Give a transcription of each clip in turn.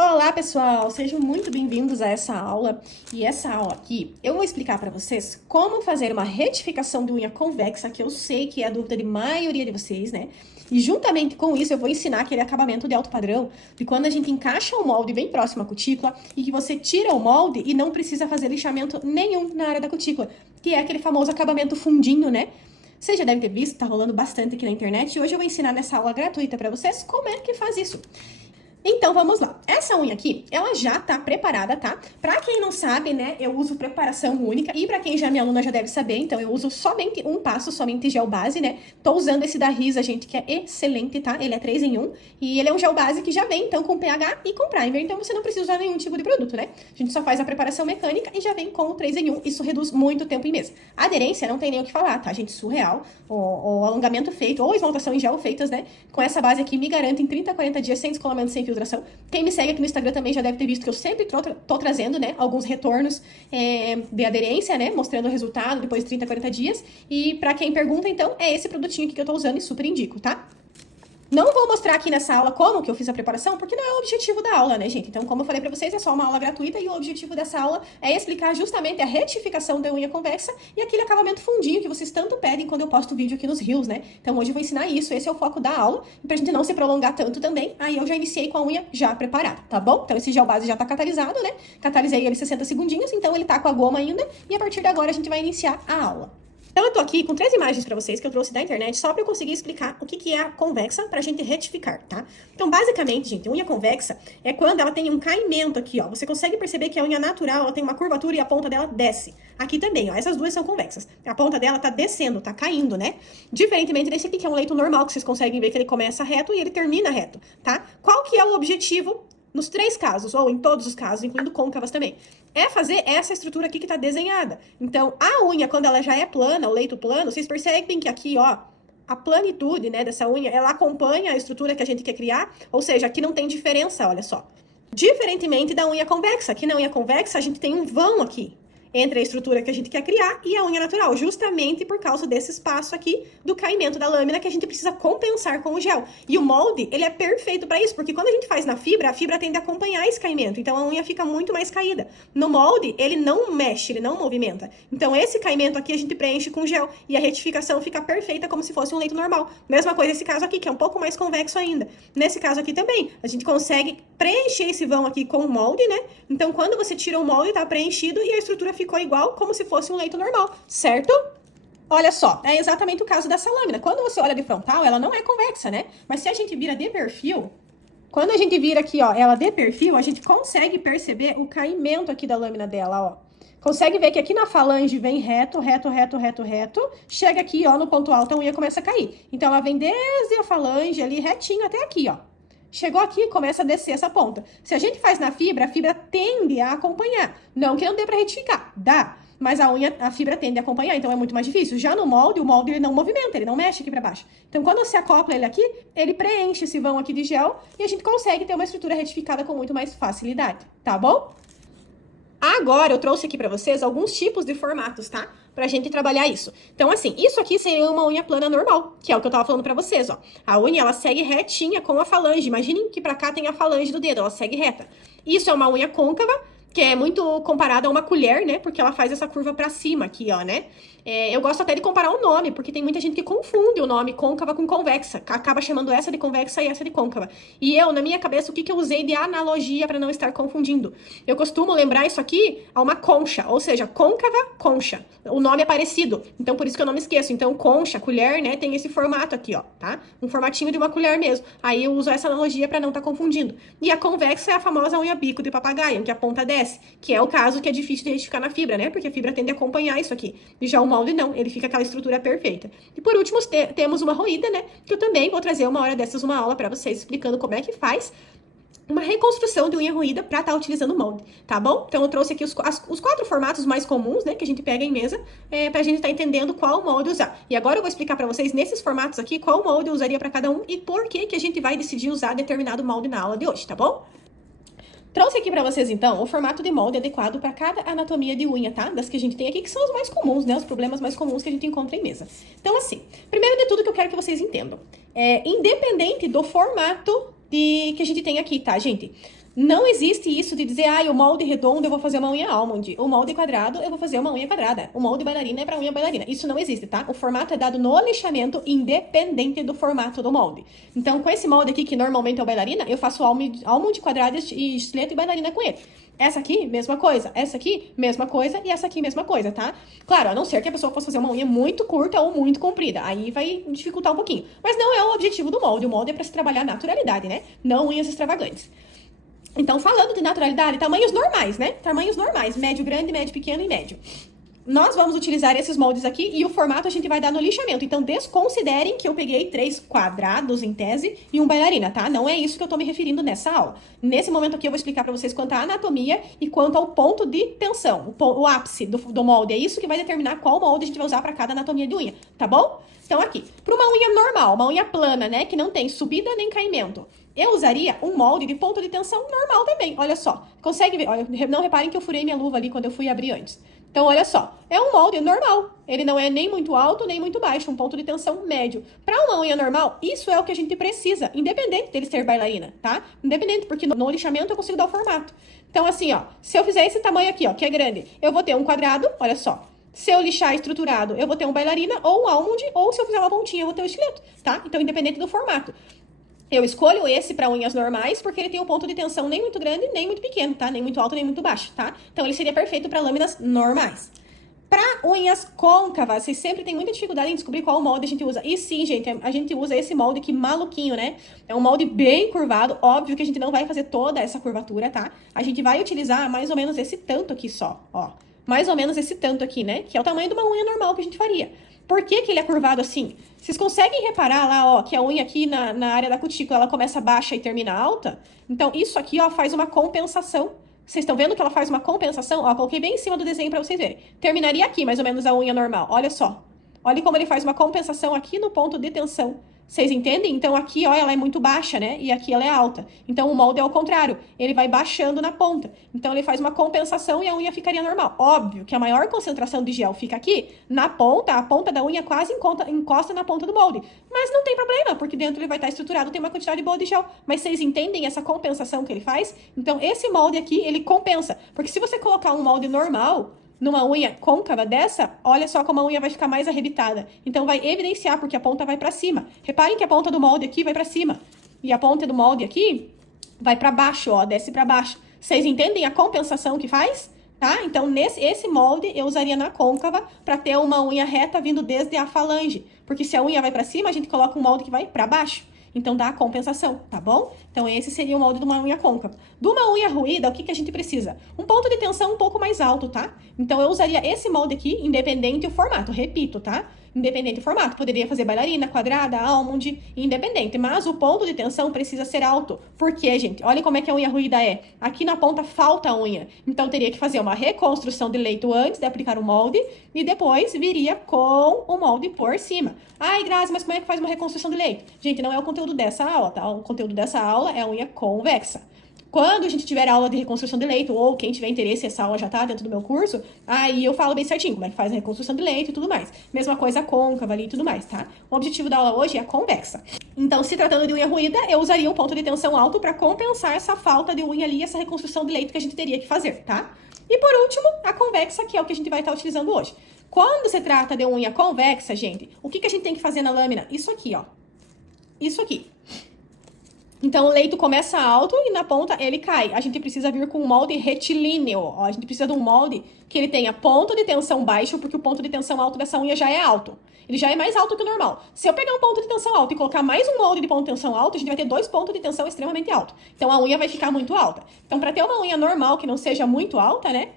Olá, pessoal! Sejam muito bem-vindos a essa aula. E essa aula aqui, eu vou explicar para vocês como fazer uma retificação de unha convexa, que eu sei que é a dúvida de maioria de vocês, né? E juntamente com isso, eu vou ensinar aquele acabamento de alto padrão, de quando a gente encaixa o molde bem próximo à cutícula e que você tira o molde e não precisa fazer lixamento nenhum na área da cutícula, que é aquele famoso acabamento fundinho, né? Vocês já devem ter visto, tá rolando bastante aqui na internet, e hoje eu vou ensinar nessa aula gratuita para vocês como é que faz isso. Então, vamos lá. Essa unha aqui, ela já tá preparada, tá? Pra quem não sabe, né, eu uso preparação única. E pra quem já é minha aluna já deve saber, então eu uso somente um passo, somente gel base, né? Tô usando esse da Risa, gente, que é excelente, tá? Ele é 3 em 1. E ele é um gel base que já vem, então, com pH e com primer. Então, você não precisa usar nenhum tipo de produto, né? A gente só faz a preparação mecânica e já vem com o 3 em 1. Isso reduz muito o tempo em mesa. A aderência não tem nem o que falar, tá, gente? Surreal. O alongamento feito, ou esmaltação em gel feitas, né? Com essa base aqui, me garante em 30 a 40 dias sem descolamento, sem filtração. Quem me segue aqui no Instagram também já deve ter visto que eu sempre tô trazendo, né, alguns retornos de aderência, né, mostrando o resultado depois de 30, 40 dias. E pra quem pergunta, então, é esse produtinho aqui que eu tô usando e super indico, tá? Não vou mostrar aqui nessa aula como que eu fiz a preparação, porque não é o objetivo da aula, né, gente? Então, como eu falei pra vocês, é só uma aula gratuita e o objetivo dessa aula é explicar justamente a retificação da unha convexa e aquele acabamento fundinho que vocês tanto pedem quando eu posto vídeo aqui nos Reels, né? Então, hoje eu vou ensinar isso, esse é o foco da aula. E pra gente não se prolongar tanto também, aí eu já iniciei com a unha já preparada, tá bom? Então, esse gel base já tá catalisado, né? Catalisei ele 60 segundinhos, então ele tá com a goma ainda. E a partir de agora a gente vai iniciar a aula. Então, eu tô aqui com 3 imagens pra vocês que eu trouxe da internet só pra eu conseguir explicar o que é a convexa pra gente retificar, tá? Então, basicamente, gente, unha convexa é quando ela tem um caimento aqui, ó. Você consegue perceber que a unha natural, ela tem uma curvatura e a ponta dela desce. Aqui também, ó, essas duas são convexas. A ponta dela tá descendo, tá caindo, né? Diferentemente desse aqui, que é um leito normal, que vocês conseguem ver que ele começa reto e ele termina reto, tá? Qual que é o objetivo nos 3 casos, ou em todos os casos, incluindo côncavas também? É fazer essa estrutura aqui que tá desenhada. Então, a unha, quando ela já é plana, o leito plano, vocês percebem que aqui, ó, a planitude, né, dessa unha, ela acompanha a estrutura que a gente quer criar, ou seja, aqui não tem diferença, olha só. Diferentemente da unha convexa, que na unha convexa a gente tem um vão aqui entre a estrutura que a gente quer criar e a unha natural, justamente por causa desse espaço aqui do caimento da lâmina que a gente precisa compensar com o gel. E o molde, ele é perfeito para isso, porque quando a gente faz na fibra, a fibra tende a acompanhar esse caimento, então a unha fica muito mais caída. No molde, ele não mexe, ele não movimenta. Então esse caimento aqui a gente preenche com gel e a retificação fica perfeita como se fosse um leito normal. Mesma coisa esse caso aqui, que é um pouco mais convexo ainda. Nesse caso aqui também, a gente consegue preencher esse vão aqui com o molde, né? Então quando você tira o molde, tá preenchido e a estrutura ficou igual, como se fosse um leito normal, certo? Olha só, é exatamente o caso dessa lâmina. Quando você olha de frontal, ela não é convexa, né? Mas se a gente vira de perfil, quando a gente vira aqui, ó, ela de perfil, a gente consegue perceber o caimento aqui da lâmina dela, ó. Consegue ver que aqui na falange vem reto, reto, reto, reto, reto. Chega aqui, ó, no ponto alto, a unha começa a cair. Então, ela vem desde a falange ali, retinho até aqui, ó. Chegou aqui, começa a descer essa ponta. Se a gente faz na fibra, a fibra tende a acompanhar. Não que não dê pra retificar, dá. Mas a fibra tende a acompanhar, então é muito mais difícil. Já no molde, o molde ele não movimenta, ele não mexe aqui pra baixo. Então, quando você acopla ele aqui, ele preenche esse vão aqui de gel e a gente consegue ter uma estrutura retificada com muito mais facilidade, tá bom? Agora, eu trouxe aqui pra vocês alguns tipos de formatos, tá? Pra gente trabalhar isso. Então, assim, isso aqui seria uma unha plana normal, que é o que eu tava falando pra vocês, ó. A unha, ela segue retinha com a falange. Imaginem que pra cá tem a falange do dedo, ela segue reta. Isso é uma unha côncava, que é muito comparada a uma colher, né? Porque ela faz essa curva pra cima aqui, ó, né? Eu gosto até de comparar o nome, porque tem muita gente que confunde o nome côncava com convexa. Acaba chamando essa de convexa e essa de côncava. E eu, na minha cabeça, o que eu usei de analogia para não estar confundindo? Eu costumo lembrar isso aqui a uma concha, ou seja, côncava, concha. O nome é parecido, então por isso que eu não me esqueço. Então, concha, colher, né, tem esse formato aqui, ó, tá? Um formatinho de uma colher mesmo. Aí eu uso essa analogia para não estar confundindo. E a convexa é a famosa unha bico de papagaio, que a ponta desce, que é o caso que é difícil de retificar na fibra, né? Porque a fibra tende a acompanhar isso aqui. E já o molde não, ele fica aquela estrutura perfeita. E por último, temos uma roída, né? Que eu também vou trazer uma hora dessas, uma aula pra vocês, explicando como é que faz uma reconstrução de unha roída para estar utilizando o molde, tá bom? Então, eu trouxe aqui os 4 formatos mais comuns, né, que a gente pega em mesa, pra gente estar entendendo qual molde usar. E agora eu vou explicar para vocês, nesses formatos aqui, qual molde eu usaria para cada um e por que a gente vai decidir usar determinado molde na aula de hoje, tá bom? Trouxe aqui pra vocês, então, o formato de molde adequado para cada anatomia de unha, tá? Das que a gente tem aqui, que são os mais comuns, né? Os problemas mais comuns que a gente encontra em mesa. Então, assim, primeiro de tudo que eu quero que vocês entendam. Independente do formato que a gente tem aqui, tá, gente? Não existe isso de dizer, o molde redondo eu vou fazer uma unha almond, o molde quadrado eu vou fazer uma unha quadrada, o molde bailarina é para unha bailarina. Isso não existe, tá? O formato é dado no lixamento, independente do formato do molde. Então, com esse molde aqui, que normalmente é o bailarina, eu faço almond quadrado e estilete e bailarina com ele. Essa aqui, mesma coisa. Essa aqui, mesma coisa. E essa aqui, mesma coisa, tá? Claro, a não ser que a pessoa fosse fazer uma unha muito curta ou muito comprida. Aí vai dificultar um pouquinho. Mas não é o objetivo do molde. O molde é para se trabalhar naturalidade, né? Não unhas extravagantes. Então, falando de naturalidade, tamanhos normais, né? Tamanhos normais. Médio, grande, médio, pequeno e médio. Nós vamos utilizar esses moldes aqui e o formato a gente vai dar no lixamento. Então, desconsiderem que eu peguei 3 quadrados em tese e um bailarina, tá? Não é isso que eu tô me referindo nessa aula. Nesse momento aqui eu vou explicar pra vocês quanto à anatomia e quanto ao ponto de tensão, o ápice do molde. É isso que vai determinar qual molde a gente vai usar pra cada anatomia de unha, tá bom? Então, aqui, para uma unha normal, uma unha plana, né, que não tem subida nem caimento, eu usaria um molde de ponto de tensão normal também. Olha só, consegue ver? Olha, não reparem que eu furei minha luva ali quando eu fui abrir antes. Então, olha só, é um molde normal. Ele não é nem muito alto, nem muito baixo, um ponto de tensão médio. Para uma unha normal, isso é o que a gente precisa, independente dele ser bailarina, tá? Independente, porque no lixamento eu consigo dar o formato. Então, assim, ó, se eu fizer esse tamanho aqui, ó, que é grande, eu vou ter um quadrado, olha só. Se eu lixar estruturado, eu vou ter um bailarina ou um almond, ou se eu fizer uma pontinha, eu vou ter um esqueleto, tá? Então, independente do formato. Eu escolho esse para unhas normais porque ele tem um ponto de tensão nem muito grande, nem muito pequeno, tá? Nem muito alto, nem muito baixo, tá? Então ele seria perfeito para lâminas normais. Para unhas côncavas, vocês sempre têm muita dificuldade em descobrir qual molde a gente usa. E sim, gente, a gente usa esse molde aqui maluquinho, né? É um molde bem curvado. Óbvio que a gente não vai fazer toda essa curvatura, tá? A gente vai utilizar mais ou menos esse tanto aqui só, ó. Mais ou menos esse tanto aqui, né? Que é o tamanho de uma unha normal que a gente faria. Por que que ele é curvado assim? Vocês conseguem reparar lá, ó, que a unha aqui na área da cutícula, ela começa baixa e termina alta? Então, isso aqui, ó, faz uma compensação. Vocês estão vendo que ela faz uma compensação? Ó, coloquei bem em cima do desenho para vocês verem. Terminaria aqui, mais ou menos, a unha normal. Olha só. Olha como ele faz uma compensação aqui no ponto de tensão. Vocês entendem? Então, aqui, ó, ela é muito baixa, né? E aqui ela é alta. Então, o molde é o contrário. Ele vai baixando na ponta. Então, ele faz uma compensação e a unha ficaria normal. Óbvio que a maior concentração de gel fica aqui, na ponta, a ponta da unha quase encosta na ponta do molde. Mas não tem problema, porque dentro ele vai estar estruturado, tem uma quantidade boa de gel. Mas vocês entendem essa compensação que ele faz? Então, esse molde aqui, ele compensa. Porque se você colocar um molde normal numa unha côncava dessa, olha só como a unha vai ficar mais arrebitada. Então vai evidenciar porque a ponta vai para cima. Reparem que a ponta do molde aqui vai para cima e a ponta do molde aqui vai para baixo, ó, desce para baixo. Vocês entendem a compensação que faz? Tá? Então esse molde eu usaria na côncava para ter uma unha reta vindo desde a falange, porque se a unha vai para cima, a gente coloca um molde que vai para baixo. Então, dá a compensação, tá bom? Então, esse seria o molde de uma unha côncava. De uma unha ruída, o que a gente precisa? Um ponto de tensão um pouco mais alto, tá? Então, eu usaria esse molde aqui, independente do formato. Repito, tá? Independente do formato. Poderia fazer bailarina, quadrada, almond, independente. Mas o ponto de tensão precisa ser alto. Por quê, gente? Olha como é que a unha ruída é. Aqui na ponta falta a unha. Então, teria que fazer uma reconstrução de leito antes de aplicar o molde. E depois viria com o molde por cima. Ai, Grazi, mas como é que faz uma reconstrução de leito? Gente, não é o conteúdo dessa aula, tá? O conteúdo dessa aula é a unha convexa. Quando a gente tiver aula de reconstrução de leito, ou quem tiver interesse, essa aula já tá dentro do meu curso, aí eu falo bem certinho como é que faz a reconstrução de leito e tudo mais. Mesma coisa a côncava ali e tudo mais, tá? O objetivo da aula hoje é a convexa. Então, se tratando de unha ruída, eu usaria um ponto de tensão alto para compensar essa falta de unha ali, essa reconstrução de leito que a gente teria que fazer, tá? E por último, a convexa, que é o que a gente vai estar utilizando hoje. Quando se trata de unha convexa, gente, o que a gente tem que fazer na lâmina? Isso aqui, ó. Isso aqui. Então, o leito começa alto e na ponta ele cai. A gente precisa vir com um molde retilíneo. Ó. A gente precisa de um molde que ele tenha ponto de tensão baixo, porque o ponto de tensão alto dessa unha já é alto. Ele já é mais alto que o normal. Se eu pegar um ponto de tensão alto e colocar mais um molde de ponto de tensão alto, a gente vai ter 2 pontos de tensão extremamente alto. Então, a unha vai ficar muito alta. Então, para ter uma unha normal que não seja muito alta, né?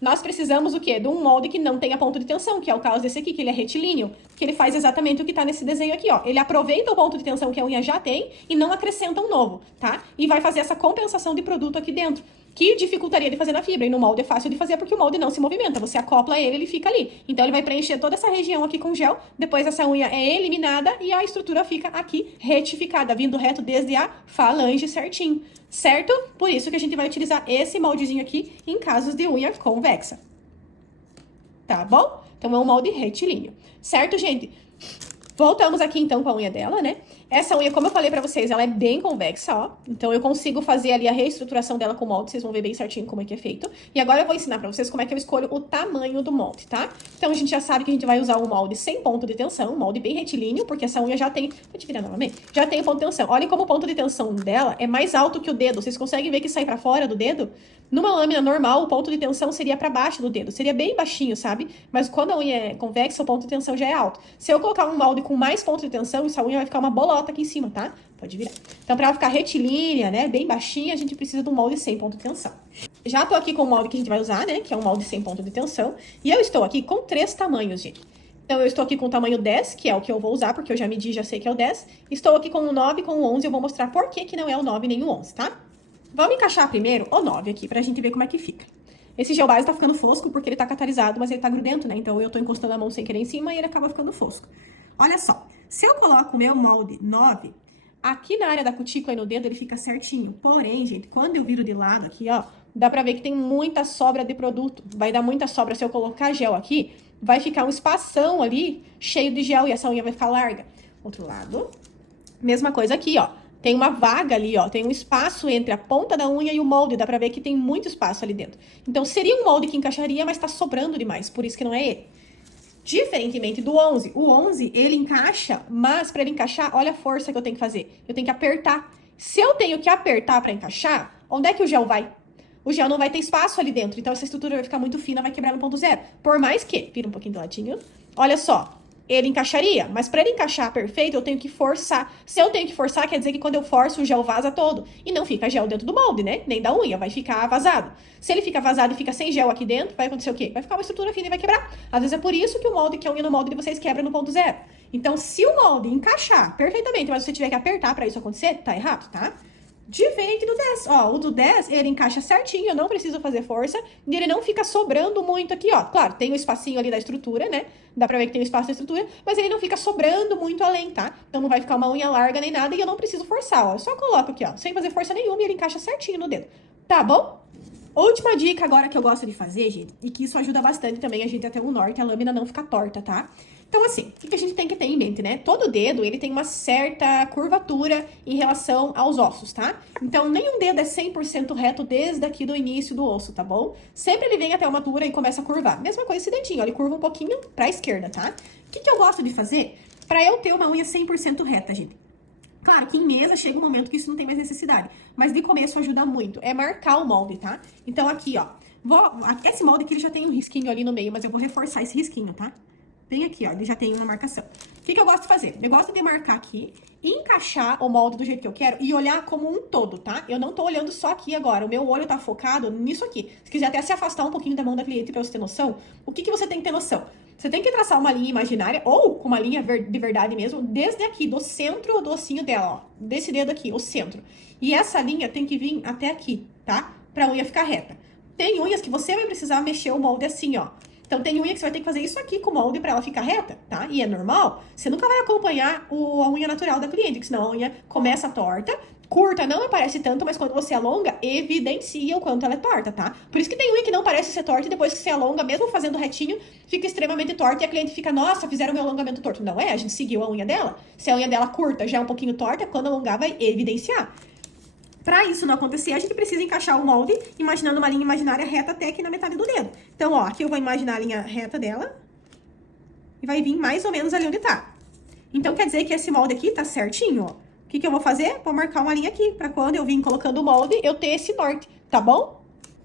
Nós precisamos o quê? De um molde que não tenha ponto de tensão, que é o caso desse aqui, que ele é retilíneo, que ele faz exatamente o que tá nesse desenho aqui, ó. Ele aproveita o ponto de tensão que a unha já tem e não acrescenta um novo, tá? E vai fazer essa compensação de produto aqui dentro, que dificultaria de fazer na fibra. E no molde é fácil de fazer porque o molde não se movimenta. Você acopla ele, ele fica ali. Então ele vai preencher toda essa região aqui com gel, depois essa unha é eliminada e a estrutura fica aqui retificada, vindo reto desde a falange certinho. Certo? Por isso que a gente vai utilizar esse moldezinho aqui em casos de unha convexa. Tá bom? Então, é um molde retilíneo. Certo, gente? Voltamos aqui, então, com a unha dela, né? Essa unha, como eu falei pra vocês, ela é bem convexa, ó. Então, eu consigo fazer ali a reestruturação dela com o molde. Vocês vão ver bem certinho como é que é feito. E agora eu vou ensinar pra vocês como é que eu escolho o tamanho do molde, tá? Então, a gente já sabe que a gente vai usar um molde sem ponto de tensão, um molde bem retilíneo, porque essa unha já tem... Vou te virar novamente. Já tem ponto de tensão. Olhem como o ponto de tensão dela é mais alto que o dedo. Vocês conseguem ver que sai pra fora do dedo? Numa lâmina normal, o ponto de tensão seria pra baixo do dedo. Seria bem baixinho, sabe? Mas quando a unha é convexa, o ponto de tensão já é alto. Se eu colocar um molde com mais ponto de tensão, essa unha vai ficar uma bolota aqui em cima, tá? Pode virar. Então, pra ela ficar retilínea, né, bem baixinha, a gente precisa de um molde sem ponto de tensão. Já tô aqui com o molde que a gente vai usar, né, que é um molde sem ponto de tensão. E eu estou aqui com 3 tamanhos, gente. Então, eu estou aqui com o tamanho 10, que é o que eu vou usar, porque eu já medi, já sei que é o 10. Estou aqui com o 9 e com o 11, eu vou mostrar por que não é o 9 nem o 11, tá? Vamos encaixar primeiro o 9 aqui, pra gente ver como é que fica. Esse gel base tá ficando fosco porque ele tá catalisado, mas ele tá grudento, né? Então, eu tô encostando a mão sem querer em cima e ele acaba ficando fosco. Olha só, se eu coloco o meu molde 9, aqui na área da cutícula e no dedo ele fica certinho. Porém, gente, quando eu viro de lado aqui, ó, dá pra ver que tem muita sobra de produto. Vai dar muita sobra. Se eu colocar gel aqui, vai ficar um espação ali cheio de gel e essa unha vai ficar larga. Outro lado. Mesma coisa aqui, ó. Tem uma vaga ali, ó. Tem um espaço entre a ponta da unha e o molde. Dá pra ver que tem muito espaço ali dentro. Então, seria um molde que encaixaria, mas tá sobrando demais. Por isso que não é ele. Diferentemente do 11. O 11, ele encaixa, mas para ele encaixar, olha a força que eu tenho que fazer. Eu tenho que apertar. Se eu tenho que apertar para encaixar, onde é que o gel vai? O gel não vai ter espaço ali dentro, então essa estrutura vai ficar muito fina, vai quebrar no ponto zero. Por mais que, vira um pouquinho do ladinho, olha só, ele encaixaria, mas para ele encaixar perfeito, eu tenho que forçar. Se eu tenho que forçar, quer dizer que quando eu forço, o gel vaza todo. E não fica gel dentro do molde, né? Nem da unha, vai ficar vazado. Se ele fica vazado e fica sem gel aqui dentro, vai acontecer o quê? Vai ficar uma estrutura fina e vai quebrar. Às vezes é por isso que o molde, que a unha no molde de vocês quebra no ponto zero. Então, se o molde encaixar perfeitamente, mas você tiver que apertar para isso acontecer, tá errado, tá? Diferente do 10. Ó, o do 10, ele encaixa certinho, eu não preciso fazer força, e ele não fica sobrando muito aqui, ó. Claro, tem o espacinho ali da estrutura, né? Dá pra ver que tem o espaço da estrutura, mas ele não fica sobrando muito além, tá? Então não vai ficar uma unha larga nem nada, e eu não preciso forçar, ó. Eu só coloco aqui, ó, sem fazer força nenhuma, e ele encaixa certinho no dedo. Tá bom? Última dica agora que eu gosto de fazer, gente, e que isso ajuda bastante também a gente a ter um norte, a lâmina não ficar torta, tá? Então, assim, o que a gente tem que ter em mente, né? Todo dedo, ele tem uma certa curvatura em relação aos ossos, tá? Então, nenhum dedo é 100% reto desde aqui do início do osso, tá bom? Sempre ele vem até uma altura e começa a curvar. Mesma coisa esse dedinho, ó, ele curva um pouquinho pra esquerda, tá? O que eu gosto de fazer pra eu ter uma unha 100% reta, gente? Claro que em mesa chega um momento que isso não tem mais necessidade, mas de começo ajuda muito, é marcar o molde, tá? Então, aqui, ó, esse molde aqui ele já tem um risquinho ali no meio, mas eu vou reforçar esse risquinho, tá? Bem aqui, ó, ele já tem uma marcação. O que eu gosto de fazer? Eu gosto de marcar aqui, encaixar o molde do jeito que eu quero e olhar como um todo, tá? Eu não tô olhando só aqui agora, o meu olho tá focado nisso aqui. Se quiser até se afastar um pouquinho da mão da cliente pra você ter noção, o que você tem que ter noção? Você tem que traçar uma linha imaginária, ou com uma linha de verdade mesmo, desde aqui, do centro do ossinho dela, ó. Desse dedo aqui, o centro. E essa linha tem que vir até aqui, tá? Pra unha ficar reta. Tem unhas que você vai precisar mexer o molde assim, ó. Então, tem unha que você vai ter que fazer isso aqui com o molde pra ela ficar reta, tá? E é normal. Você nunca vai acompanhar a unha natural da cliente, porque senão a unha começa torta, curta não aparece tanto, mas quando você alonga, evidencia o quanto ela é torta, tá? Por isso que tem unha que não parece ser torta e depois que você alonga, mesmo fazendo retinho, fica extremamente torta e a cliente fica, nossa, fizeram meu alongamento torto. Não é, a gente seguiu a unha dela. Se a unha dela curta já é um pouquinho torta, quando alongar vai evidenciar. Pra isso não acontecer, a gente precisa encaixar o molde, imaginando uma linha imaginária reta até aqui na metade do dedo. Então, ó, aqui eu vou imaginar a linha reta dela. E vai vir mais ou menos ali onde tá. Então, quer dizer que esse molde aqui tá certinho, ó. O que eu vou fazer? Vou marcar uma linha aqui, pra quando eu vim colocando o molde, eu ter esse norte, tá bom?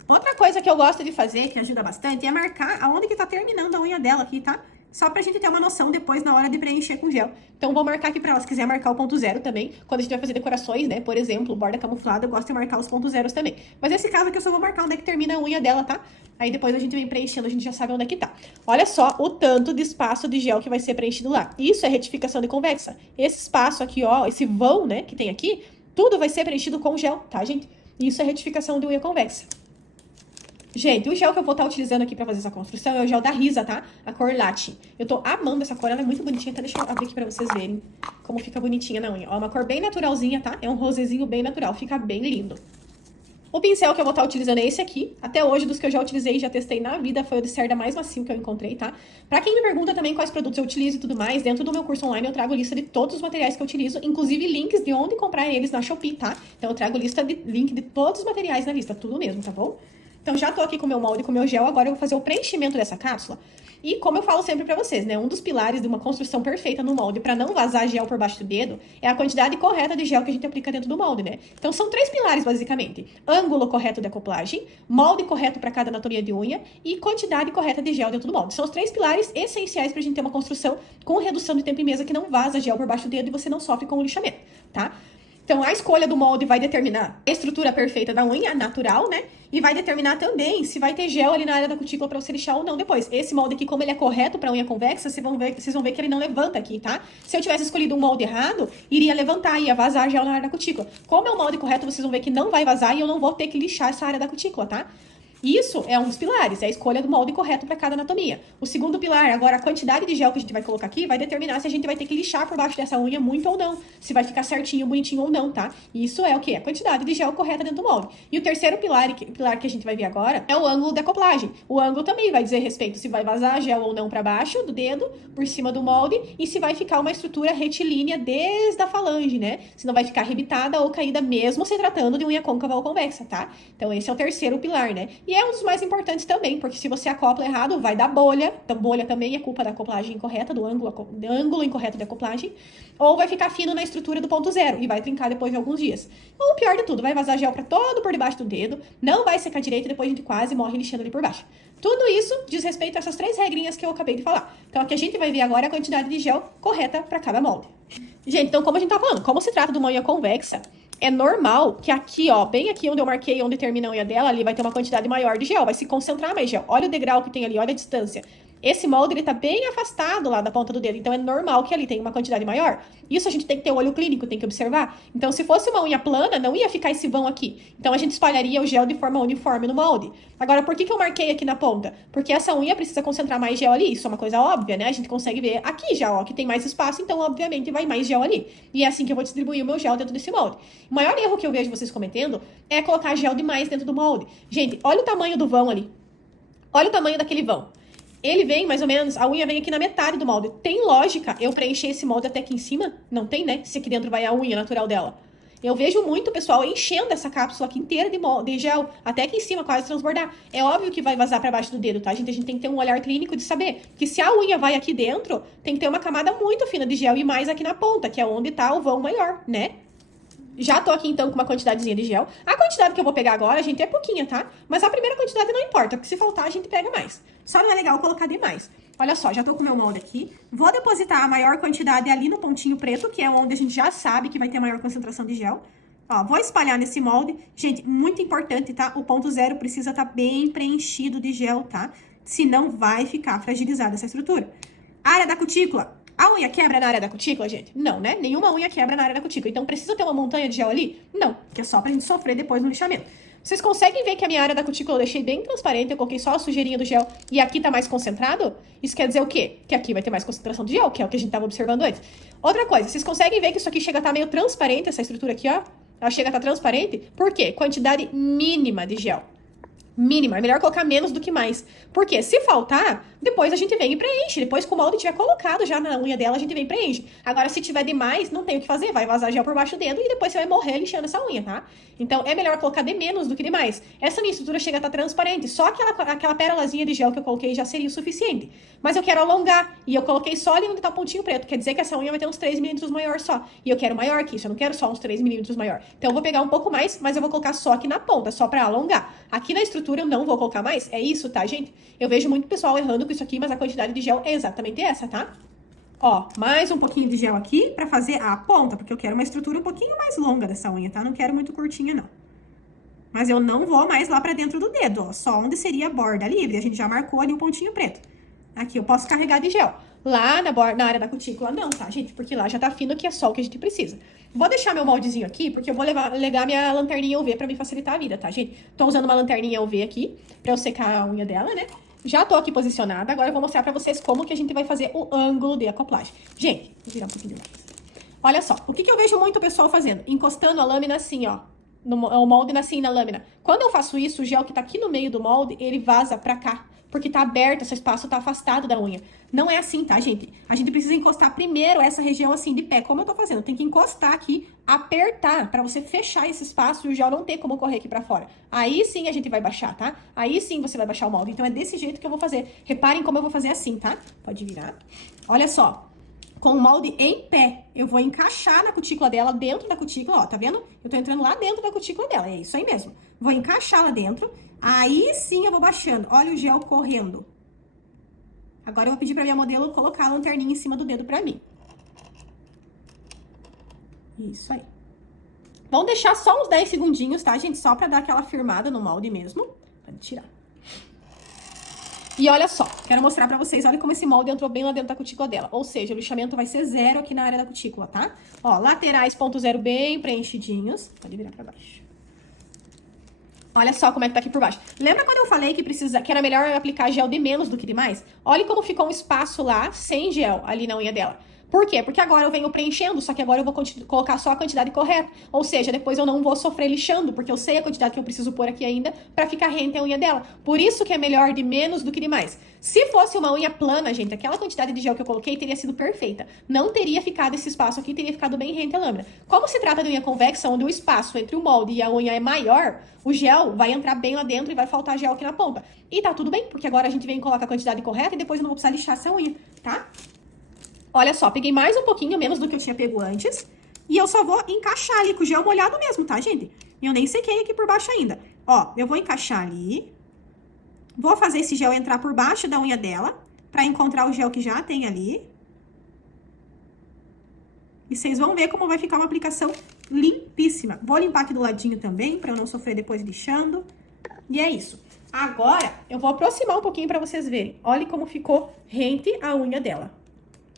Outra coisa que eu gosto de fazer, que ajuda bastante, é marcar aonde que tá terminando a unha dela aqui, tá? Só pra gente ter uma noção depois na hora de preencher com gel. Então, vou marcar aqui pra ela, se quiser marcar o ponto zero também. Quando a gente vai fazer decorações, né? Por exemplo, borda camuflada, eu gosto de marcar os pontos zeros também. Mas nesse caso aqui, eu só vou marcar onde é que termina a unha dela, tá? Aí depois a gente vem preenchendo, a gente já sabe onde é que tá. Olha só o tanto de espaço de gel que vai ser preenchido lá. Isso é retificação de convexa. Esse espaço aqui, ó, esse vão, né, que tem aqui, tudo vai ser preenchido com gel, tá, gente? Isso é retificação de unha convexa. Gente, o gel que eu vou estar utilizando aqui pra fazer essa construção é o gel da Risa, tá? A cor Latte. Eu tô amando essa cor, ela é muito bonitinha, tá? Deixa eu abrir aqui pra vocês verem como fica bonitinha na unha. Ó, uma cor bem naturalzinha, tá? É um rosezinho bem natural, fica bem lindo. O pincel que eu vou estar utilizando é esse aqui. Até hoje, dos que eu já utilizei e já testei na vida, foi o de cerda mais macio que eu encontrei, tá? Pra quem me pergunta também quais produtos eu utilizo e tudo mais, dentro do meu curso online eu trago lista de todos os materiais que eu utilizo, inclusive links de onde comprar eles na Shopee, tá? Então eu trago link de todos os materiais na lista, tudo mesmo, tá bom? Então já tô aqui com o meu molde e com o meu gel, agora eu vou fazer o preenchimento dessa cápsula. E como eu falo sempre pra vocês, né, um dos pilares de uma construção perfeita no molde pra não vazar gel por baixo do dedo é a quantidade correta de gel que a gente aplica dentro do molde, né? Então são 3 pilares basicamente: ângulo correto de acoplagem, molde correto para cada anatomia de unha e quantidade correta de gel dentro do molde. São os 3 pilares essenciais pra gente ter uma construção com redução de tempo em mesa que não vaza gel por baixo do dedo e você não sofre com o lixamento, tá? Então, a escolha do molde vai determinar a estrutura perfeita da unha, natural, né? E vai determinar também se vai ter gel ali na área da cutícula para você lixar ou não depois. Esse molde aqui, como ele é correto para unha convexa, vocês vão ver que ele não levanta aqui, tá? Se eu tivesse escolhido um molde errado, iria levantar, ia vazar gel na área da cutícula. Como é o molde correto, vocês vão ver que não vai vazar e eu não vou ter que lixar essa área da cutícula, tá? Isso é um dos pilares, é a escolha do molde correto para cada anatomia. O segundo pilar, agora, a quantidade de gel que a gente vai colocar aqui vai determinar se a gente vai ter que lixar por baixo dessa unha muito ou não, se vai ficar certinho, bonitinho ou não, tá? Isso é o quê? A quantidade de gel correta dentro do molde. E o terceiro pilar que a gente vai ver agora é o ângulo de acoplagem. O ângulo também vai dizer respeito se vai vazar gel ou não para baixo do dedo, por cima do molde, e se vai ficar uma estrutura retilínea desde a falange, né? Se não vai ficar arrebitada ou caída mesmo se tratando de unha côncava ou convexa, tá? Então esse é o terceiro pilar, né? E é um dos mais importantes também, porque se você acopla errado, vai dar bolha. Então, bolha também é culpa da acoplagem incorreta, do ângulo incorreto de acoplagem. Ou vai ficar fino na estrutura do ponto zero e vai trincar depois de alguns dias. Ou o pior de tudo, vai vazar gel pra todo por debaixo do dedo, não vai secar direito e depois a gente quase morre lixando ali por baixo. Tudo isso diz respeito a essas 3 regrinhas que eu acabei de falar. Então, aqui a gente vai ver agora a quantidade de gel correta para cada molde. Gente, então, como a gente tá falando, como se trata de uma unha convexa, é normal que aqui, ó, bem aqui onde eu marquei, onde termina a unha dela, ali vai ter uma quantidade maior de gel, vai se concentrar mais gel. Olha o degrau que tem ali, olha a distância. Esse molde, ele tá bem afastado lá da ponta do dedo, então é normal que ali tenha uma quantidade maior. Isso a gente tem que ter o olho clínico, tem que observar. Então, se fosse uma unha plana, não ia ficar esse vão aqui. Então, a gente espalharia o gel de forma uniforme no molde. Agora, por que eu marquei aqui na ponta? Porque essa unha precisa concentrar mais gel ali, isso é uma coisa óbvia, né? A gente consegue ver aqui já, ó, que tem mais espaço, então, obviamente, vai mais gel ali. E é assim que eu vou distribuir o meu gel dentro desse molde. O maior erro que eu vejo vocês cometendo é colocar gel demais dentro do molde. Gente, olha o tamanho do vão ali. Olha o tamanho daquele vão. Ele vem, mais ou menos, a unha vem aqui na metade do molde. Tem lógica eu preencher esse molde até aqui em cima? Não tem, né? Se aqui dentro vai a unha natural dela. Eu vejo muito pessoal enchendo essa cápsula aqui inteira de gel, até aqui em cima, quase transbordar. É óbvio que vai vazar para baixo do dedo, tá, gente? A gente tem que ter um olhar clínico de saber que se a unha vai aqui dentro, tem que ter uma camada muito fina de gel e mais aqui na ponta, que é onde tá o vão maior, né? Já tô aqui, então, com uma quantidadezinha de gel. A quantidade que eu vou pegar agora, gente, é pouquinha, tá? Mas a primeira quantidade não importa, porque se faltar, a gente pega mais. Só não é legal colocar demais. Olha só, já tô com o meu molde aqui. Vou depositar a maior quantidade ali no pontinho preto, que é onde a gente já sabe que vai ter a maior concentração de gel. Ó, vou espalhar nesse molde. Gente, muito importante, tá? O ponto zero precisa estar bem preenchido de gel, tá? Senão vai ficar fragilizada essa estrutura. Área da cutícula. A unha quebra na área da cutícula, gente? Não, né? Nenhuma unha quebra na área da cutícula. Então, precisa ter uma montanha de gel ali? Não, que é só pra gente sofrer depois no lixamento. Vocês conseguem ver que a minha área da cutícula eu deixei bem transparente, eu coloquei só a sujeirinha do gel e aqui tá mais concentrado? Isso quer dizer o quê? Que aqui vai ter mais concentração de gel, que é o que a gente tava observando antes. Outra coisa, vocês conseguem ver que isso aqui chega a estar meio transparente, essa estrutura aqui, ó? Ela chega a estar transparente. Por quê? Quantidade mínima de gel. Mínima, é melhor colocar menos do que mais. Porque se faltar, depois a gente vem e preenche. Depois que o molde tiver colocado já na unha dela, a gente vem e preenche. Agora, se tiver demais, não tem o que fazer. Vai vazar gel por baixo do dedo e depois você vai morrer lixando essa unha, tá? Então, é melhor colocar de menos do que de mais. Essa minha estrutura chega a estar transparente. Só aquela pérolazinha de gel que eu coloquei já seria o suficiente. Mas eu quero alongar. E eu coloquei só ali onde tá o pontinho preto. Quer dizer que essa unha vai ter uns 3 milímetros maior só. E eu quero maior que isso. Eu não quero só uns 3 milímetros maior. Então, eu vou pegar um pouco mais, mas eu vou colocar só aqui na ponta, só pra alongar. Aqui na estrutura eu não vou colocar mais. É isso, tá, gente? Eu vejo muito pessoal errando com isso aqui, mas a quantidade de gel é exatamente essa, tá? Ó, mais um pouquinho de gel aqui pra fazer a ponta, porque eu quero uma estrutura um pouquinho mais longa dessa unha, tá? Não quero muito curtinha, não. Mas eu não vou mais lá pra dentro do dedo, ó. Só onde seria a borda livre. A gente já marcou ali o pontinho preto. Aqui eu posso carregar de gel. Lá na área da cutícula, não, tá, gente? Porque lá já tá fino, que é só o que a gente precisa. Vou deixar meu moldezinho aqui, porque eu vou ligar minha lanterninha UV pra me facilitar a vida, tá, gente? Tô usando uma lanterninha UV aqui, pra eu secar a unha dela, né? Já tô aqui posicionada, agora eu vou mostrar pra vocês como que a gente vai fazer o ângulo de acoplagem. Gente, vou virar um pouquinho mais. Olha só, o que eu vejo muito o pessoal fazendo? Encostando a lâmina assim, ó. o molde assim na lâmina. Quando eu faço isso, o gel que tá aqui no meio do molde, ele vaza pra cá. Porque tá aberto, esse espaço tá afastado da unha. Não é assim, tá, gente? A gente precisa encostar primeiro essa região assim de pé, como eu tô fazendo. Tem que encostar aqui, apertar, pra você fechar esse espaço e o gel não ter como correr aqui pra fora. Aí sim a gente vai baixar, tá? Aí sim você vai baixar o molde. Então é desse jeito que eu vou fazer. Reparem como eu vou fazer assim, tá? Pode virar. Olha só. Com o molde em pé, eu vou encaixar na cutícula dela, dentro da cutícula, ó, tá vendo? Eu tô entrando lá dentro da cutícula dela, é isso aí mesmo. Vou encaixar lá dentro, aí sim eu vou baixando. Olha o gel correndo. Agora eu vou pedir pra minha modelo colocar a lanterninha em cima do dedo pra mim. Isso aí. Vamos deixar só uns 10 segundinhos, tá, gente? Só pra dar aquela firmada no molde mesmo. Pode tirar. E olha só, quero mostrar pra vocês, olha como esse molde entrou bem lá dentro da cutícula dela. Ou seja, o lixamento vai ser 0 aqui na área da cutícula, tá? Ó, laterais ponto zero bem preenchidinhos. Pode virar pra baixo. Olha só como é que tá aqui por baixo. Lembra quando eu falei que era melhor aplicar gel de menos do que de mais? Olha como ficou um espaço lá, sem gel, ali na unha dela. Por quê? Porque agora eu venho preenchendo, só que agora eu vou colocar só a quantidade correta. Ou seja, depois eu não vou sofrer lixando, porque eu sei a quantidade que eu preciso pôr aqui ainda pra ficar rente a unha dela. Por isso que é melhor de menos do que de mais. Se fosse uma unha plana, gente, aquela quantidade de gel que eu coloquei teria sido perfeita. Não teria ficado esse espaço aqui, teria ficado bem rente a lâmina. Como se trata de unha convexa, onde o espaço entre o molde e a unha é maior, o gel vai entrar bem lá dentro e vai faltar gel aqui na ponta. E tá tudo bem, porque agora a gente vem e coloca a quantidade correta e depois eu não vou precisar lixar essa unha, tá? Olha só, peguei mais um pouquinho, menos do que eu tinha pego antes. E eu só vou encaixar ali com o gel molhado mesmo, tá, gente? E eu nem sequei aqui por baixo ainda. Ó, eu vou encaixar ali. Vou fazer esse gel entrar por baixo da unha dela, pra encontrar o gel que já tem ali. E vocês vão ver como vai ficar uma aplicação limpíssima. Vou limpar aqui do ladinho também, pra eu não sofrer depois lixando. E é isso. Agora, eu vou aproximar um pouquinho pra vocês verem. Olha como ficou rente a unha dela.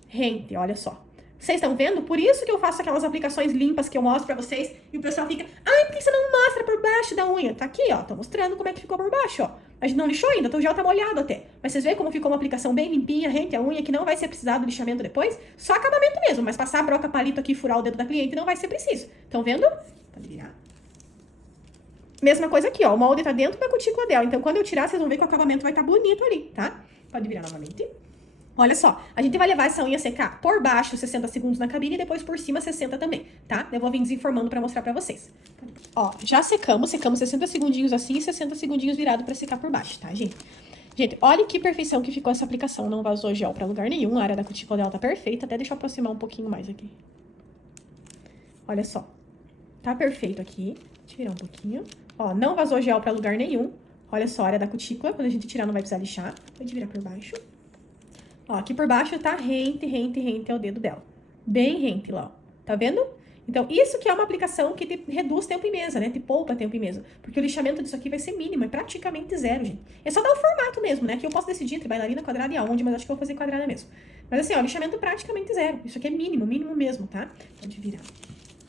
Rente, olha só. Vocês estão vendo? Por isso que eu faço aquelas aplicações limpas que eu mostro pra vocês. E o pessoal fica, ai, por que você não mostra por baixo da unha? Tá aqui, ó, tô mostrando como é que ficou por baixo, ó. A gente não lixou ainda, então o gel tá molhado até. Mas vocês veem como ficou uma aplicação bem limpinha, rente a unha, que não vai ser precisado lixamento depois. Só acabamento mesmo, mas passar a broca palito aqui e furar o dedo da cliente não vai ser preciso. Estão vendo? Pode virar. Mesma coisa aqui, ó, o molde tá dentro da cutícula dela. Então quando eu tirar, vocês vão ver que o acabamento vai estar bonito ali, tá? Pode virar novamente. Olha só, a gente vai levar essa unha secar por baixo 60 segundos na cabine e depois por cima 60 também, tá? Eu vou vir desenformando pra mostrar pra vocês. Ó, já secamos 60 segundinhos assim e 60 segundinhos virado pra secar por baixo, tá, gente? Gente, olha que perfeição que ficou essa aplicação, não vazou gel pra lugar nenhum, a área da cutícula dela tá perfeita, até deixa eu aproximar um pouquinho mais aqui. Olha só, tá perfeito aqui, deixa eu virar um pouquinho. Ó, não vazou gel pra lugar nenhum, olha só a área da cutícula, quando a gente tirar não vai precisar lixar, pode virar por baixo. Ó, aqui por baixo tá rente ao dedo dela. Bem rente lá, ó. Tá vendo? Então, isso que é uma aplicação que te reduz tempo e mesa, né? Te poupa tempo e mesa. Porque o lixamento disso aqui vai ser mínimo, é praticamente zero, gente. É só dar o formato mesmo, né? Que eu posso decidir entre bailarina, quadrada e aonde, mas acho que eu vou fazer quadrada mesmo. Mas assim, ó, lixamento praticamente zero. Isso aqui é mínimo, mínimo mesmo, tá? Pode virar.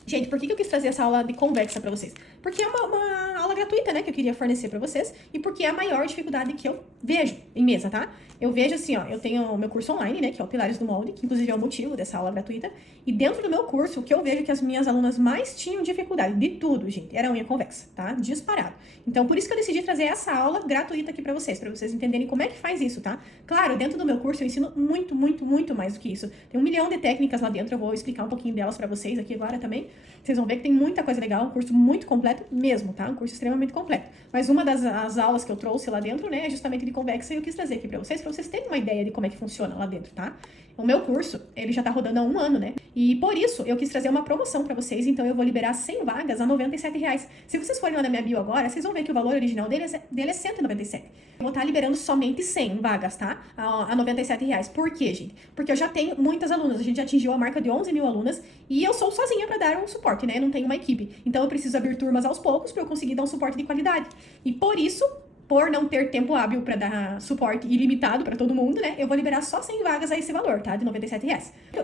Gente, por que eu quis trazer essa aula de convexa pra vocês? Porque é uma aula gratuita, né, que eu queria fornecer pra vocês e porque é a maior dificuldade que eu vejo em mesa, tá? Eu vejo assim, ó, eu tenho o meu curso online, né, que é o Pilares do Molde, que inclusive é o motivo dessa aula gratuita, e dentro do meu curso, o que eu vejo que as minhas alunas mais tinham dificuldade, de tudo, gente, era unha convexa, tá? Disparado. Então, por isso que eu decidi trazer essa aula gratuita aqui pra vocês entenderem como é que faz isso, tá? Claro, dentro do meu curso eu ensino muito, muito, muito mais do que isso. Tem 1 milhão de técnicas lá dentro, eu vou explicar um pouquinho delas pra vocês aqui agora também. Vocês vão ver que tem muita coisa legal, um curso muito completo mesmo, tá? Um curso extremamente completo. Mas uma das aulas que eu trouxe lá dentro, né, é justamente de convexa e eu quis trazer aqui pra vocês terem uma ideia de como é que funciona lá dentro, tá? O meu curso, ele já tá rodando há 1 ano, né? E por isso, eu quis trazer uma promoção pra vocês, então eu vou liberar 100 vagas a R$ 97. Se vocês forem lá na minha bio agora, vocês vão ver que o valor original dele é 197. Eu vou estar liberando somente 100 vagas, tá? A R$ 97. Por quê, gente? Porque eu já tenho muitas alunas, a gente já atingiu a marca de 11 mil alunas e eu sou sozinha pra dar um suporte, né? Não tenho uma equipe. Então eu preciso abrir turmas aos poucos pra eu conseguir dar um suporte de qualidade. E por isso, por não ter tempo hábil para dar suporte ilimitado para todo mundo, né? Eu vou liberar só 100 vagas a esse valor, tá? De R$ 97.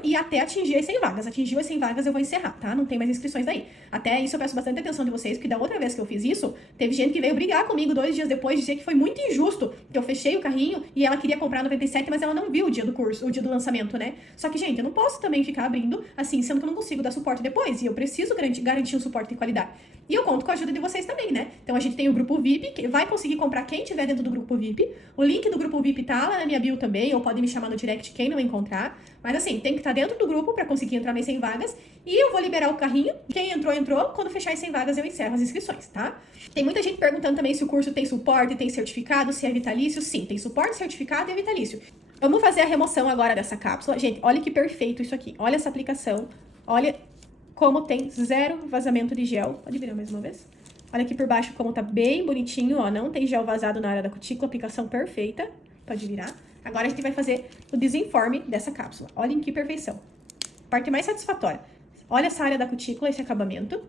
E até atingir as 100 vagas. Atingiu as 100 vagas, eu vou encerrar, tá? Não tem mais inscrições daí. Até isso eu peço bastante atenção de vocês, porque da outra vez que eu fiz isso, teve gente que veio brigar comigo 2 dias depois, dizer que foi muito injusto, que eu fechei o carrinho e ela queria comprar 97, mas ela não viu o dia do curso, o dia do lançamento, né? Só que, gente, eu não posso também ficar abrindo assim, sendo que eu não consigo dar suporte depois, e eu preciso garantir um suporte de qualidade. E eu conto com a ajuda de vocês também, né? Então a gente tem o grupo VIP, que vai conseguir comprar quem tiver dentro do grupo VIP. O link do grupo VIP tá lá na minha bio também, ou pode me chamar no direct quem não encontrar. Mas assim, tem que estar dentro do grupo para conseguir entrar nas 100 vagas. E eu vou liberar o carrinho. Quem entrou, entrou. Quando fechar as 100 vagas, eu encerro as inscrições, tá? Tem muita gente perguntando também se o curso tem suporte, tem certificado, se é vitalício. Sim, tem suporte, certificado e é vitalício. Vamos fazer a remoção agora dessa cápsula. Gente, olha que perfeito isso aqui. Olha essa aplicação. Olha como tem zero vazamento de gel. Pode virar mais uma vez? Olha aqui por baixo como tá bem bonitinho, ó. Não tem gel vazado na área da cutícula. Aplicação perfeita. Pode virar. Agora a gente vai fazer o desenforme dessa cápsula. Olhem que perfeição. Parte mais satisfatória. Olha essa área da cutícula, esse acabamento.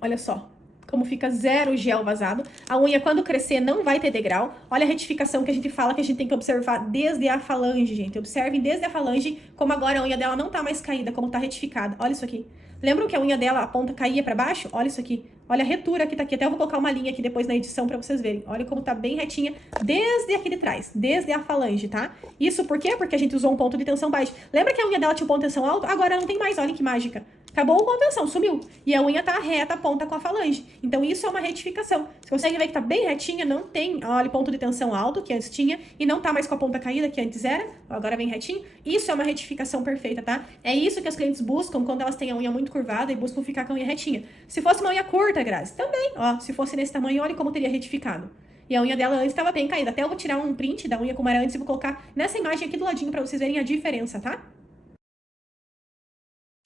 Olha só como fica zero gel vazado. A unha, quando crescer, não vai ter degrau. Olha a retificação que a gente fala que a gente tem que observar desde a falange, gente. Observem desde a falange como agora a unha dela não tá mais caída, como tá retificada. Olha isso aqui. Lembram que a unha dela, a ponta caía pra baixo? Olha isso aqui. Olha a retura que tá aqui. Até eu vou colocar uma linha aqui depois na edição pra vocês verem. Olha como tá bem retinha desde aqui de trás. Desde a falange, tá? Isso por quê? Porque a gente usou um ponto de tensão baixo. Lembra que a unha dela tinha um ponto de tensão alto? Agora não tem mais. Olha que mágica. Acabou a contenção, sumiu. E a unha tá reta, a ponta com a falange. Então isso é uma retificação. Você consegue ver que tá bem retinha, não tem, olha, ponto de tensão alto, que antes tinha, e não tá mais com a ponta caída, que antes era. Agora vem retinho. Isso é uma retificação perfeita, tá? É isso que as clientes buscam quando elas têm a unha muito curvada e buscam ficar com a unha retinha. Se fosse uma unha curta, Grazi, também, ó, se fosse nesse tamanho, olha como teria retificado. E a unha dela antes estava bem caída. Até eu vou tirar um print da unha como era antes e vou colocar nessa imagem aqui do ladinho pra vocês verem a diferença, tá?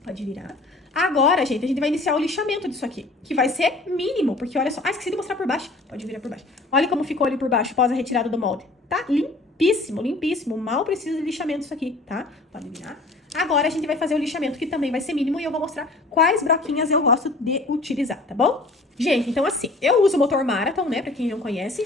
Pode virar. Agora, gente, a gente vai iniciar o lixamento disso aqui, que vai ser mínimo, porque olha só. Ah, esqueci de mostrar por baixo. Pode virar por baixo. Olha como ficou ali por baixo, após a retirada do molde. Tá limpíssimo, limpíssimo. Mal precisa de lixamento isso aqui, tá? Pode virar. Agora a gente vai fazer o lixamento, que também vai ser mínimo, e eu vou mostrar quais broquinhas eu gosto de utilizar, tá bom? Gente, então assim, eu uso o motor Marathon, né, pra quem não conhece,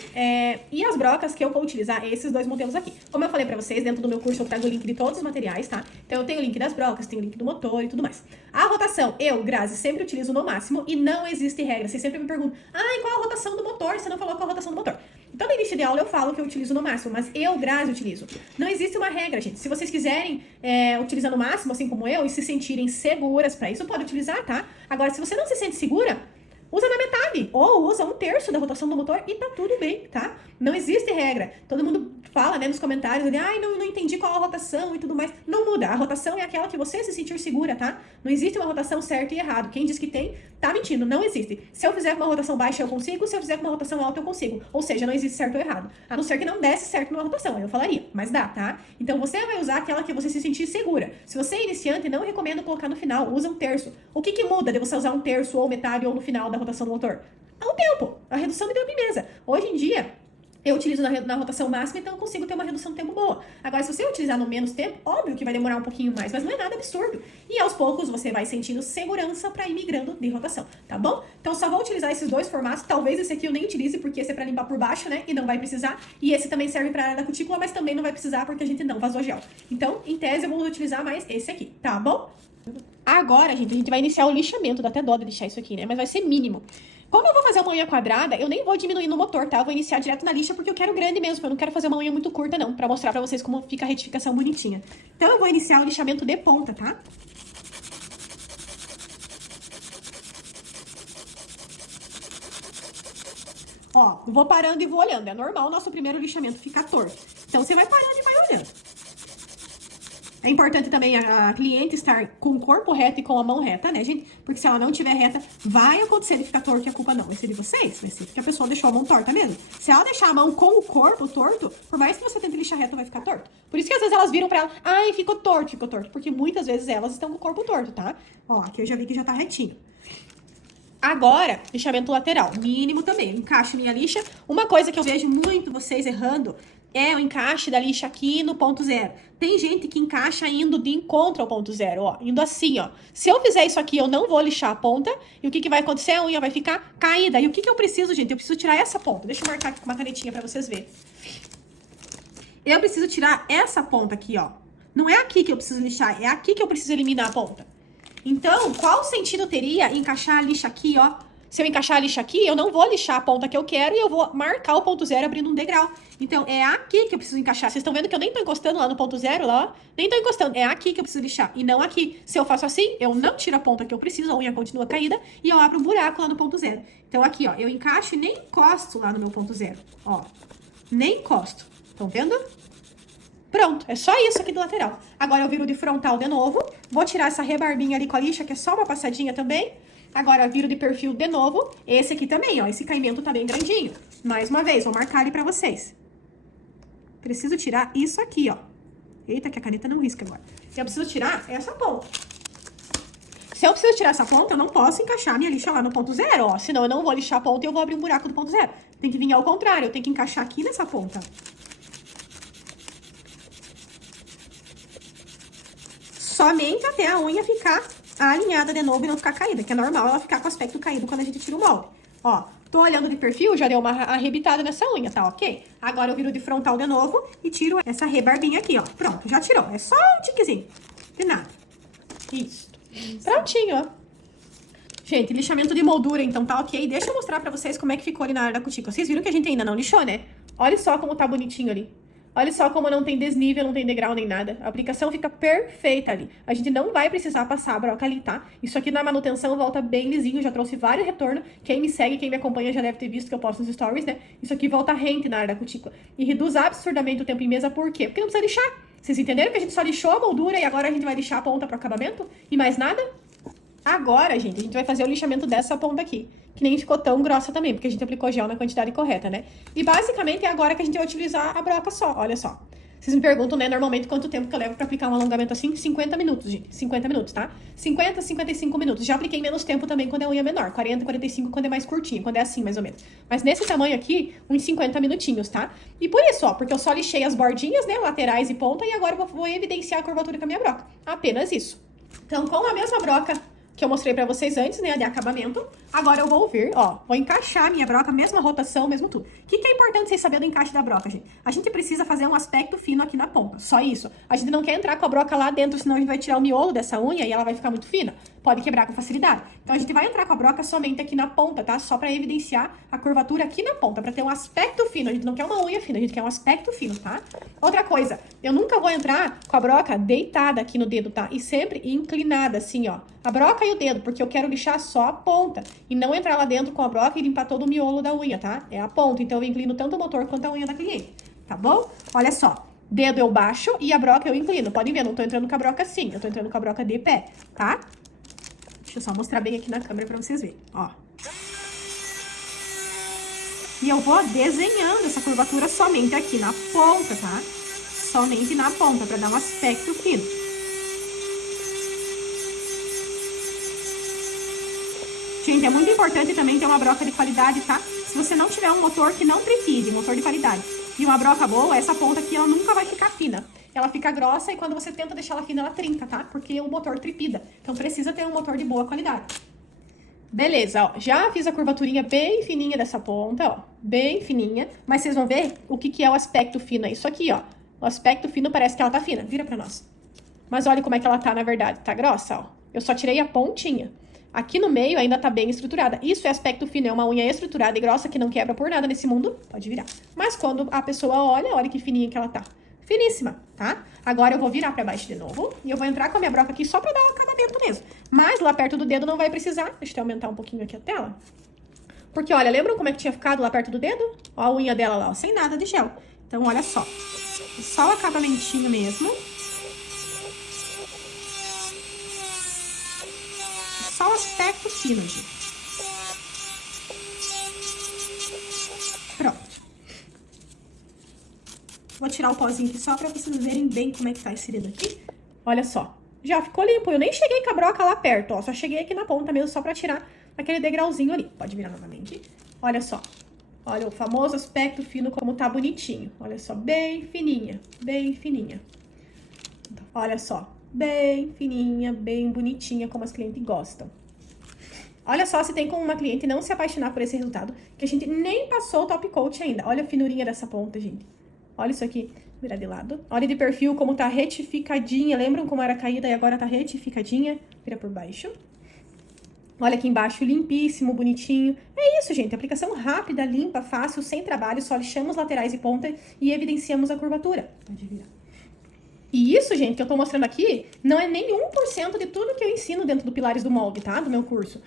e as brocas que eu vou utilizar, esses dois modelos aqui. Como eu falei pra vocês, dentro do meu curso eu trago o link de todos os materiais, tá? Então eu tenho o link das brocas, tenho o link do motor e tudo mais. A rotação, eu, Grazi, sempre utilizo no máximo e não existe regra. Vocês sempre me perguntam, e qual a rotação do motor? Você não falou qual a rotação do motor. Então, no início de aula eu falo que eu utilizo no máximo, mas eu, Grazi, utilizo. Não existe uma regra, gente. Se vocês quiserem utilizar no máximo, assim como eu, e se sentirem seguras pra isso, pode utilizar, tá? Agora, se você não se sente segura, usa na metade, ou usa 1/3 da rotação do motor e tá tudo bem, tá? Não existe regra. Todo mundo fala, né, nos comentários, não entendi qual a rotação e tudo mais. Não muda. A rotação é aquela que você se sentir segura, tá? Não existe uma rotação certa e errado. Quem diz que tem, tá mentindo. Não existe. Se eu fizer com uma rotação baixa, eu consigo. Se eu fizer com uma rotação alta, eu consigo. Ou seja, não existe certo ou errado. A não ser que não desse certo numa rotação. Aí eu falaria, mas dá, tá? Então você vai usar aquela que você se sentir segura. Se você é iniciante, não recomendo colocar no final. Usa 1/3. O que muda de você usar 1/3 ou metade ou no final da rotação do motor? É o tempo. A redução de tempo em mesa. Hoje em dia, eu utilizo na rotação máxima, então eu consigo ter uma redução de tempo boa. Agora, se você utilizar no menos tempo, óbvio que vai demorar um pouquinho mais, mas não é nada absurdo. E aos poucos você vai sentindo segurança para ir migrando de rotação, tá bom? Então só vou utilizar esses dois formatos. Talvez esse aqui eu nem utilize, porque esse é para limpar por baixo, né? E não vai precisar. E esse também serve para a área da cutícula, mas também não vai precisar porque a gente não vazou gel. Então, em tese, eu vou utilizar mais esse aqui, tá bom? Agora, gente, a gente vai iniciar o lixamento. Dá até dó de lixar isso aqui, né? Mas vai ser mínimo. Como eu vou fazer uma unha quadrada, eu nem vou diminuir no motor, tá? Eu vou iniciar direto na lixa porque eu quero grande mesmo. Eu não quero fazer uma unha muito curta, não. Pra mostrar pra vocês como fica a retificação bonitinha. Então, eu vou iniciar o lixamento de ponta, tá? Ó, vou parando e vou olhando. É normal o nosso primeiro lixamento ficar torto. Então, você vai parando e vai olhando. É importante também a cliente estar com o corpo reto e com a mão reta, né, gente? Porque se ela não estiver reta, vai acontecer de ficar torto e a culpa não vai ser de vocês. Vai ser porque a pessoa deixou a mão torta mesmo. Se ela deixar a mão com o corpo torto, por mais que você tente lixar reto, vai ficar torto. Por isso que às vezes elas viram pra ela, ai, ficou torto, ficou torto. Porque muitas vezes elas estão com o corpo torto, tá? Ó, aqui eu já vi que já tá retinho. Agora, lixamento lateral, mínimo também. Encaixo minha lixa. Uma coisa que eu vejo muito vocês errando é o encaixe da lixa aqui no ponto zero. Tem gente que encaixa indo de encontro ao ponto zero, ó. Indo assim, ó. Se eu fizer isso aqui, eu não vou lixar a ponta. E o que vai acontecer? A unha vai ficar caída. E o que eu preciso, gente? Eu preciso tirar essa ponta. Deixa eu marcar aqui com uma canetinha pra vocês verem. Eu preciso tirar essa ponta aqui, ó. Não é aqui que eu preciso lixar, é aqui que eu preciso eliminar a ponta. Então, qual sentido teria encaixar a lixa aqui, ó, Se eu encaixar a lixa aqui, eu não vou lixar a ponta que eu quero e eu vou marcar o ponto zero abrindo um degrau. Então, é aqui que eu preciso encaixar. Vocês estão vendo que eu nem tô encostando lá no ponto zero, lá, ó. Nem tô encostando. É aqui que eu preciso lixar e não aqui. Se eu faço assim, eu não tiro a ponta que eu preciso, a unha continua caída e eu abro um buraco lá no ponto zero. Então, aqui, ó, eu encaixo e nem encosto lá no meu ponto zero, ó. Nem encosto. Estão vendo? Pronto, é só isso aqui do lateral. Agora eu viro de frontal de novo. Vou tirar essa rebarbinha ali com a lixa, que é só uma passadinha também. Agora eu viro de perfil de novo. Esse aqui também, ó. Esse caimento tá bem grandinho. Mais uma vez, vou marcar ali pra vocês. Preciso tirar isso aqui, ó. Eita, que a caneta não risca agora. Eu preciso tirar essa ponta. Se eu preciso tirar essa ponta, eu não posso encaixar a minha lixa lá no ponto zero, ó. Senão eu não vou lixar a ponta e eu vou abrir um buraco do ponto zero. Tem que vir ao contrário, eu tenho que encaixar aqui nessa ponta. Somente até a unha ficar alinhada de novo e não ficar caída, que é normal ela ficar com o aspecto caído quando a gente tira o molde. Ó, tô olhando de perfil, já deu uma arrebitada nessa unha, tá ok? Agora eu viro de frontal de novo e tiro essa rebarbinha aqui, ó. Pronto, já tirou. É só um tiquezinho, de nada. Isso. Prontinho, ó. Gente, lixamento de moldura, então tá ok. Deixa eu mostrar pra vocês como é que ficou ali na área da cutícula. Vocês viram que a gente ainda não lixou, né? Olha só como tá bonitinho ali. Olha só como não tem desnível, não tem degrau nem nada. A aplicação fica perfeita ali. A gente não vai precisar passar a broca ali, tá? Isso aqui na manutenção volta bem lisinho. Já trouxe vários retornos. Quem me segue, quem me acompanha já deve ter visto que eu posto nos stories, né? Isso aqui volta rente na área da cutícula. E reduz absurdamente o tempo em mesa. Por quê? Porque não precisa lixar. Vocês entenderam que a gente só lixou a moldura e agora a gente vai lixar a ponta pro acabamento? E mais nada? Agora, gente, a gente vai fazer o lixamento dessa ponta aqui, que nem ficou tão grossa também, porque a gente aplicou gel na quantidade correta, né? E basicamente é agora que a gente vai utilizar a broca só, olha só. Vocês me perguntam, né, normalmente quanto tempo que eu levo pra aplicar um alongamento assim? 50 minutos, gente. 50 minutos, tá? 50, 55 minutos. Já apliquei menos tempo também quando é unha menor. 40, 45 quando é mais curtinha, quando é assim, mais ou menos. Mas nesse tamanho aqui, uns 50 minutinhos, tá? E por isso, ó, porque eu só lixei as bordinhas, né, laterais e ponta, e agora eu vou evidenciar a curvatura com a minha broca. Apenas isso. Então, com a mesma broca que eu mostrei pra vocês antes, né, de acabamento. Agora eu vou vir, ó, vou encaixar a minha broca, mesma rotação, mesmo tudo. O que é importante vocês saberem do encaixe da broca, gente? A gente precisa fazer um aspecto fino aqui na ponta, só isso. A gente não quer entrar com a broca lá dentro, senão a gente vai tirar o miolo dessa unha e ela vai ficar muito fina. Pode quebrar com facilidade. Então a gente vai entrar com a broca somente aqui na ponta, tá? Só pra evidenciar a curvatura aqui na ponta, pra ter um aspecto fino. A gente não quer uma unha fina, a gente quer um aspecto fino, tá? Outra coisa, eu nunca vou entrar com a broca deitada aqui no dedo, tá? E sempre inclinada, assim, ó. A broca e o dedo, porque eu quero lixar só a ponta. E não entrar lá dentro com a broca e limpar todo o miolo da unha, tá? É a ponta. Então eu inclino tanto o motor quanto a unha da cliente, tá bom? Olha só. Dedo eu baixo e a broca eu inclino. Podem ver, não tô entrando com a broca assim. Eu tô entrando com a broca de pé, tá? Deixa eu só mostrar bem aqui na câmera pra vocês verem, ó. E eu vou desenhando essa curvatura somente aqui na ponta, tá? Somente na ponta, pra dar um aspecto fino. Gente, é muito importante também ter uma broca de qualidade, tá? Se você não tiver um motor que não trepide, motor de qualidade, e uma broca boa, essa ponta aqui, ela nunca vai ficar fina. Ela fica grossa e quando você tenta deixar ela fina, ela trinca, tá? Porque o motor trepida. Então, precisa ter um motor de boa qualidade. Beleza, ó. Já fiz a curvaturinha bem fininha dessa ponta, ó. Bem fininha. Mas vocês vão ver o que é o aspecto fino. É isso aqui, ó. O aspecto fino parece que ela tá fina. Vira pra nós. Mas olha como é que ela tá, na verdade. Tá grossa, ó. Eu só tirei a pontinha. Aqui no meio ainda tá bem estruturada. Isso é aspecto fino, é uma unha estruturada e grossa que não quebra por nada nesse mundo. Pode virar. Mas quando a pessoa olha, olha que fininha que ela tá. Finíssima, tá? Agora eu vou virar pra baixo de novo. E eu vou entrar com a minha broca aqui só pra dar um acabamento mesmo. Mas lá perto do dedo não vai precisar. Deixa eu aumentar um pouquinho aqui a tela. Porque, olha, lembram como é que tinha ficado lá perto do dedo? Ó a unha dela lá, ó, sem nada de gel. Então, olha só. Só o acabamentinho mesmo. Só o aspecto fino, gente. Pronto. Vou tirar o pozinho aqui só pra vocês verem bem como é que tá esse dedo aqui. Olha só. Já ficou limpo. Eu nem cheguei com a broca lá perto, ó. Só cheguei aqui na ponta mesmo, só pra tirar aquele degrauzinho ali. Pode virar novamente. Olha só. Olha o famoso aspecto fino como tá bonitinho. Olha só, bem fininha. Bem fininha. Olha só. Bem fininha, bem bonitinha, como as clientes gostam. Olha só se tem como uma cliente não se apaixonar por esse resultado, que a gente nem passou o top coat ainda. Olha a finurinha dessa ponta, gente. Olha isso aqui, virar de lado. Olha de perfil como tá retificadinha. Lembram como era caída e agora tá retificadinha? Vira por baixo. Olha aqui embaixo, limpíssimo, bonitinho. É isso, gente. Aplicação rápida, limpa, fácil, sem trabalho. Só lixamos laterais e ponta e evidenciamos a curvatura. Pode virar. E isso, gente, que eu tô mostrando aqui, não é nem 1% de tudo que eu ensino dentro do Pilares do Molde, tá? Do meu curso.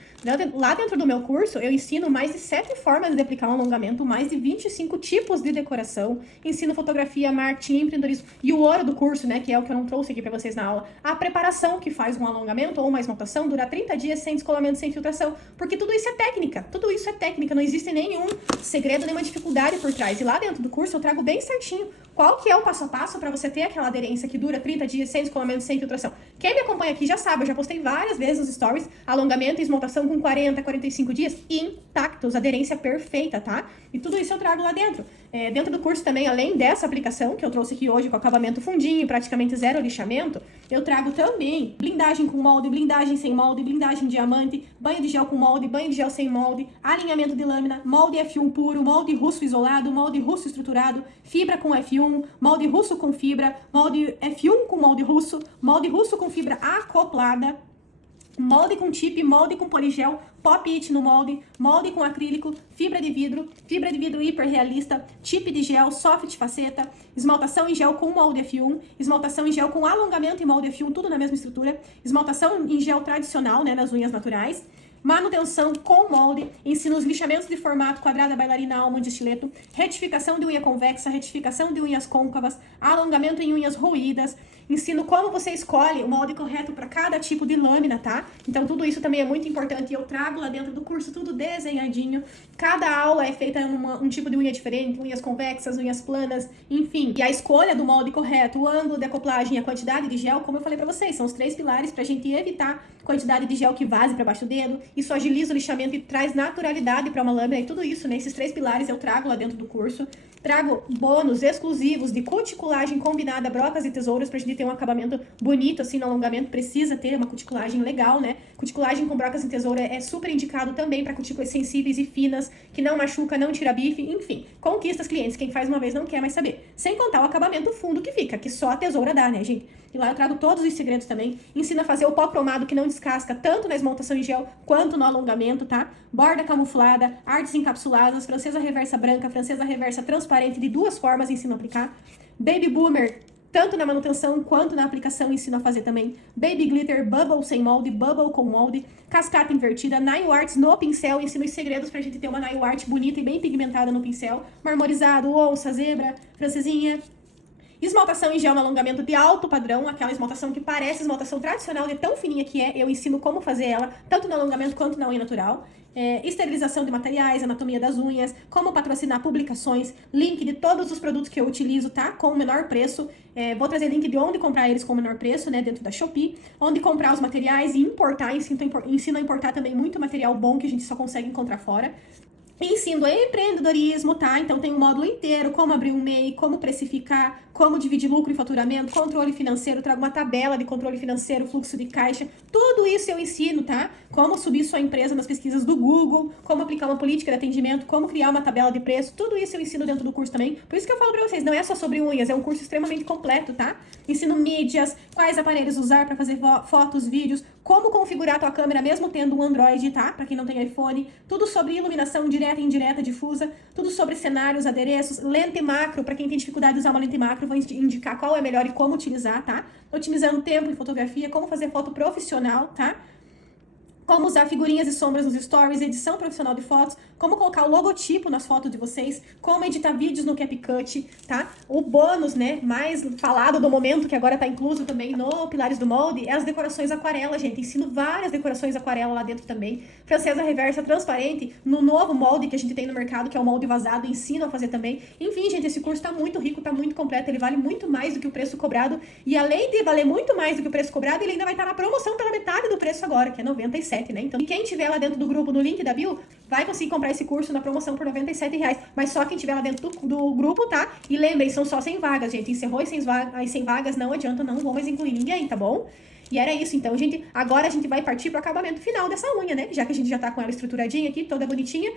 Lá dentro do meu curso, eu ensino mais de 7 formas de aplicar um alongamento, mais de 25 tipos de decoração, ensino fotografia, marketing, empreendedorismo. E o ouro do curso, né, que é o que eu não trouxe aqui pra vocês na aula, a preparação que faz um alongamento ou uma esmaltação dura 30 dias sem descolamento, sem filtração, porque tudo isso é técnica, não existe nenhum segredo, nenhuma dificuldade por trás. E lá dentro do curso eu trago bem certinho qual que é o passo a passo para você ter aquela aderência que dura 30 dias sem descolamento, sem filtração. Quem me acompanha aqui já sabe, eu já postei várias vezes nos stories, alongamento e esmaltação com 40, 45 dias intactos, aderência perfeita, tá? E tudo isso eu trago lá dentro. Dentro do curso também, além dessa aplicação que eu trouxe aqui hoje com acabamento fundinho, praticamente zero lixamento, eu trago também blindagem com molde, blindagem sem molde, blindagem diamante, banho de gel com molde, banho de gel sem molde, alinhamento de lâmina, molde F1 puro, molde russo isolado, molde russo estruturado, fibra com F1, molde russo com fibra, molde F1 com molde russo com fibra acoplada, molde com tip, molde com poligel, pop-it no molde, molde com acrílico, fibra de vidro hiper realista, tip de gel, soft faceta, esmaltação em gel com molde F1, esmaltação em gel com alongamento e molde F1, tudo na mesma estrutura, esmaltação em gel tradicional, né, nas unhas naturais, manutenção com molde, ensino os lixamentos de formato quadrada, bailarina, almond, estileto, retificação de unha convexa, retificação de unhas côncavas, alongamento em unhas roídas, ensino como você escolhe o molde correto para cada tipo de lâmina, tá? Então tudo isso também é muito importante e eu trago lá dentro do curso tudo desenhadinho. Cada aula é feita um tipo de unha diferente, unhas convexas, unhas planas, enfim. E a escolha do molde correto, o ângulo de acoplagem, a quantidade de gel, como eu falei para vocês, são os 3 pilares pra gente evitar quantidade de gel que vaze para baixo do dedo. Isso agiliza o lixamento e traz naturalidade para uma lâmina. E tudo isso, né? Esses 3 pilares eu trago lá dentro do curso. Trago bônus exclusivos de cuticulagem combinada, brocas e tesouras, pra gente ter um acabamento bonito, assim, no alongamento. Precisa ter uma cuticulagem legal, né? Cuticulagem com brocas e tesoura é super indicado também para cutículas sensíveis e finas, que não machuca, não tira bife, enfim. Conquista os clientes. Quem faz uma vez não quer mais saber. Sem contar o acabamento fundo que fica, que só a tesoura dá, né, gente? E lá eu trago todos os segredos também. Ensino a fazer o pó cromado que não descasca, tanto na esmaltação em gel quanto no alongamento, tá? Borda camuflada, artes encapsuladas, francesa reversa branca, francesa reversa transparente, de 2 formas ensino a aplicar. Baby Boomer, tanto na manutenção quanto na aplicação ensino a fazer também. Baby Glitter, Bubble sem molde, Bubble com molde, cascata invertida, nail arts no pincel, ensino os segredos pra gente ter uma nail art bonita e bem pigmentada no pincel. Marmorizado, onça, zebra, francesinha. Esmaltação em gel no alongamento de alto padrão, aquela esmaltação que parece esmaltação tradicional, de tão fininha que é. Eu ensino como fazer ela, tanto no alongamento quanto na unha natural. Esterilização de materiais, anatomia das unhas, como patrocinar publicações, link de todos os produtos que eu utilizo, tá? Com o menor preço. Vou trazer link de onde comprar eles com o menor preço, né? Dentro da Shopee. Onde comprar os materiais e importar. Ensino a importar também muito material bom que a gente só consegue encontrar fora. Ensino empreendedorismo, tá? Então tem um módulo inteiro, como abrir um MEI, como precificar, como dividir lucro e faturamento, controle financeiro, trago uma tabela de controle financeiro, fluxo de caixa, tudo isso eu ensino, tá? Como subir sua empresa nas pesquisas do Google, como aplicar uma política de atendimento, como criar uma tabela de preço, tudo isso eu ensino dentro do curso também. Por isso que eu falo pra vocês, não é só sobre unhas, é um curso extremamente completo, tá? Ensino mídias, quais aparelhos usar para fazer fotos, vídeos, como configurar a tua câmera mesmo tendo um Android, tá? Pra quem não tem iPhone, tudo sobre iluminação direta e indireta, difusa, tudo sobre cenários, adereços, lente macro, pra quem tem dificuldade de usar uma lente macro, vou indicar qual é melhor e como utilizar, tá? Otimizando tempo em fotografia, como fazer foto profissional, tá? Como usar figurinhas e sombras nos stories, edição profissional de fotos, como colocar o logotipo nas fotos de vocês, como editar vídeos no CapCut, tá? O bônus, né, mais falado do momento, que agora tá incluso também no Pilares do Molde, é as decorações aquarela, gente. Ensino várias decorações aquarela lá dentro também. Francesa reversa transparente, no novo molde que a gente tem no mercado, que é o molde vazado, ensino a fazer também. Enfim, gente, esse curso tá muito rico, tá muito completo, ele vale muito mais do que o preço cobrado. E além de valer muito mais do que o preço cobrado, ele ainda vai estar na promoção pela metade do preço agora, que é 97, né? Então, quem tiver lá dentro do grupo, no link da bio, vai conseguir comprar esse curso na promoção por R$ 97. Mas só quem tiver lá dentro do grupo, tá? E lembrem, são só 100 vagas, gente. Encerrou as 100 vagas, não adianta, não vou mais incluir ninguém, tá bom? E era isso, então, gente. Agora a gente vai partir pro acabamento final dessa unha, né? Já que a gente já tá com ela estruturadinha aqui, toda bonitinha.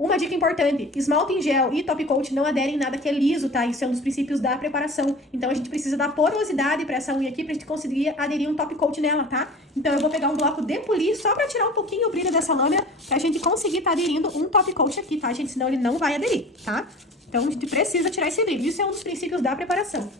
Uma dica importante, esmalte em gel e top coat não aderem em nada que é liso, tá? Isso é um dos princípios da preparação. Então, a gente precisa dar porosidade pra essa unha aqui, pra gente conseguir aderir um top coat nela, tá? Então, eu vou pegar um bloco de polir só pra tirar um pouquinho o brilho dessa lâmina, pra gente conseguir tá aderindo um top coat aqui, tá, gente? Senão ele não vai aderir, tá? Então, a gente precisa tirar esse brilho. Isso é um dos princípios da preparação.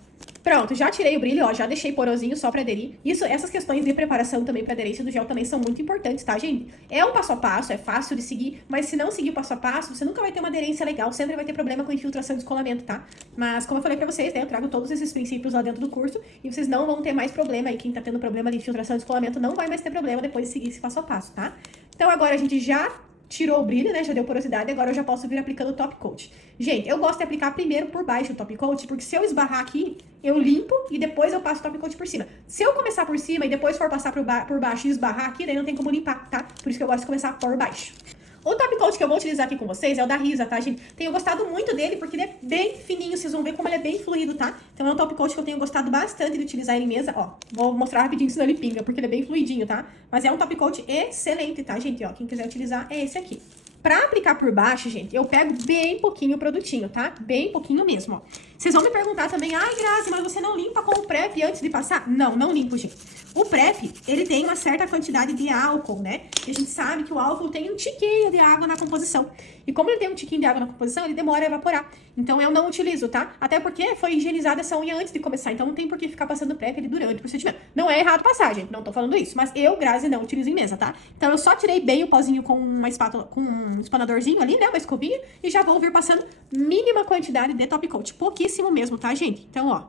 Pronto, já tirei o brilho, ó, já deixei porosinho só pra aderir. Essas questões de preparação também pra aderência do gel também são muito importantes, tá, gente? É um passo a passo, é fácil de seguir, mas se não seguir o passo a passo, você nunca vai ter uma aderência legal, sempre vai ter problema com infiltração e descolamento, tá? Mas, como eu falei pra vocês, né, eu trago todos esses princípios lá dentro do curso e vocês não vão ter mais problema. E quem tá tendo problema de infiltração e descolamento não vai mais ter problema depois de seguir esse passo a passo, tá? Então, agora a gente já tirou o brilho, né? Já deu porosidade, agora eu já posso vir aplicando o top coat. Gente, eu gosto de aplicar primeiro por baixo o top coat, porque se eu esbarrar aqui, eu limpo e depois eu passo o top coat por cima. Se eu começar por cima e depois for passar por baixo e esbarrar aqui, daí não tem como limpar, tá? Por isso que eu gosto de começar por baixo. O top coat que eu vou utilizar aqui com vocês é o da Risa, tá, gente? Tenho gostado muito dele porque ele é bem fininho, vocês vão ver como ele é bem fluido, tá? Então é um top coat que eu tenho gostado bastante de utilizar ele em mesa, ó. Vou mostrar rapidinho, senão ele pinga, porque ele é bem fluidinho, tá? Mas é um top coat excelente, tá, gente? Ó, quem quiser utilizar é esse aqui. Pra aplicar por baixo, gente, eu pego bem pouquinho o produtinho, tá? Bem pouquinho mesmo, ó. Vocês vão me perguntar também, ai, Grazi, mas você não limpa com o prep antes de passar? Não, não limpo, gente. O prep, ele tem uma certa quantidade de álcool, né? E a gente sabe que o álcool tem um tiquinho de água na composição. E como ele tem um tiquinho de água na composição, ele demora a evaporar. Então, eu não utilizo, tá? Até porque foi higienizada essa unha antes de começar. Então, não tem por que ficar passando prep ali durante o procedimento. Não é errado passar, gente. Não tô falando isso. Mas eu, Grazi, não utilizo em mesa, tá? Então, eu só tirei bem o pozinho com uma espátula, com um espanadorzinho ali, né? Uma escovinha. E já vou vir passando mínima quantidade de top coat. Pouquíssimo mesmo, tá, gente? Então, ó.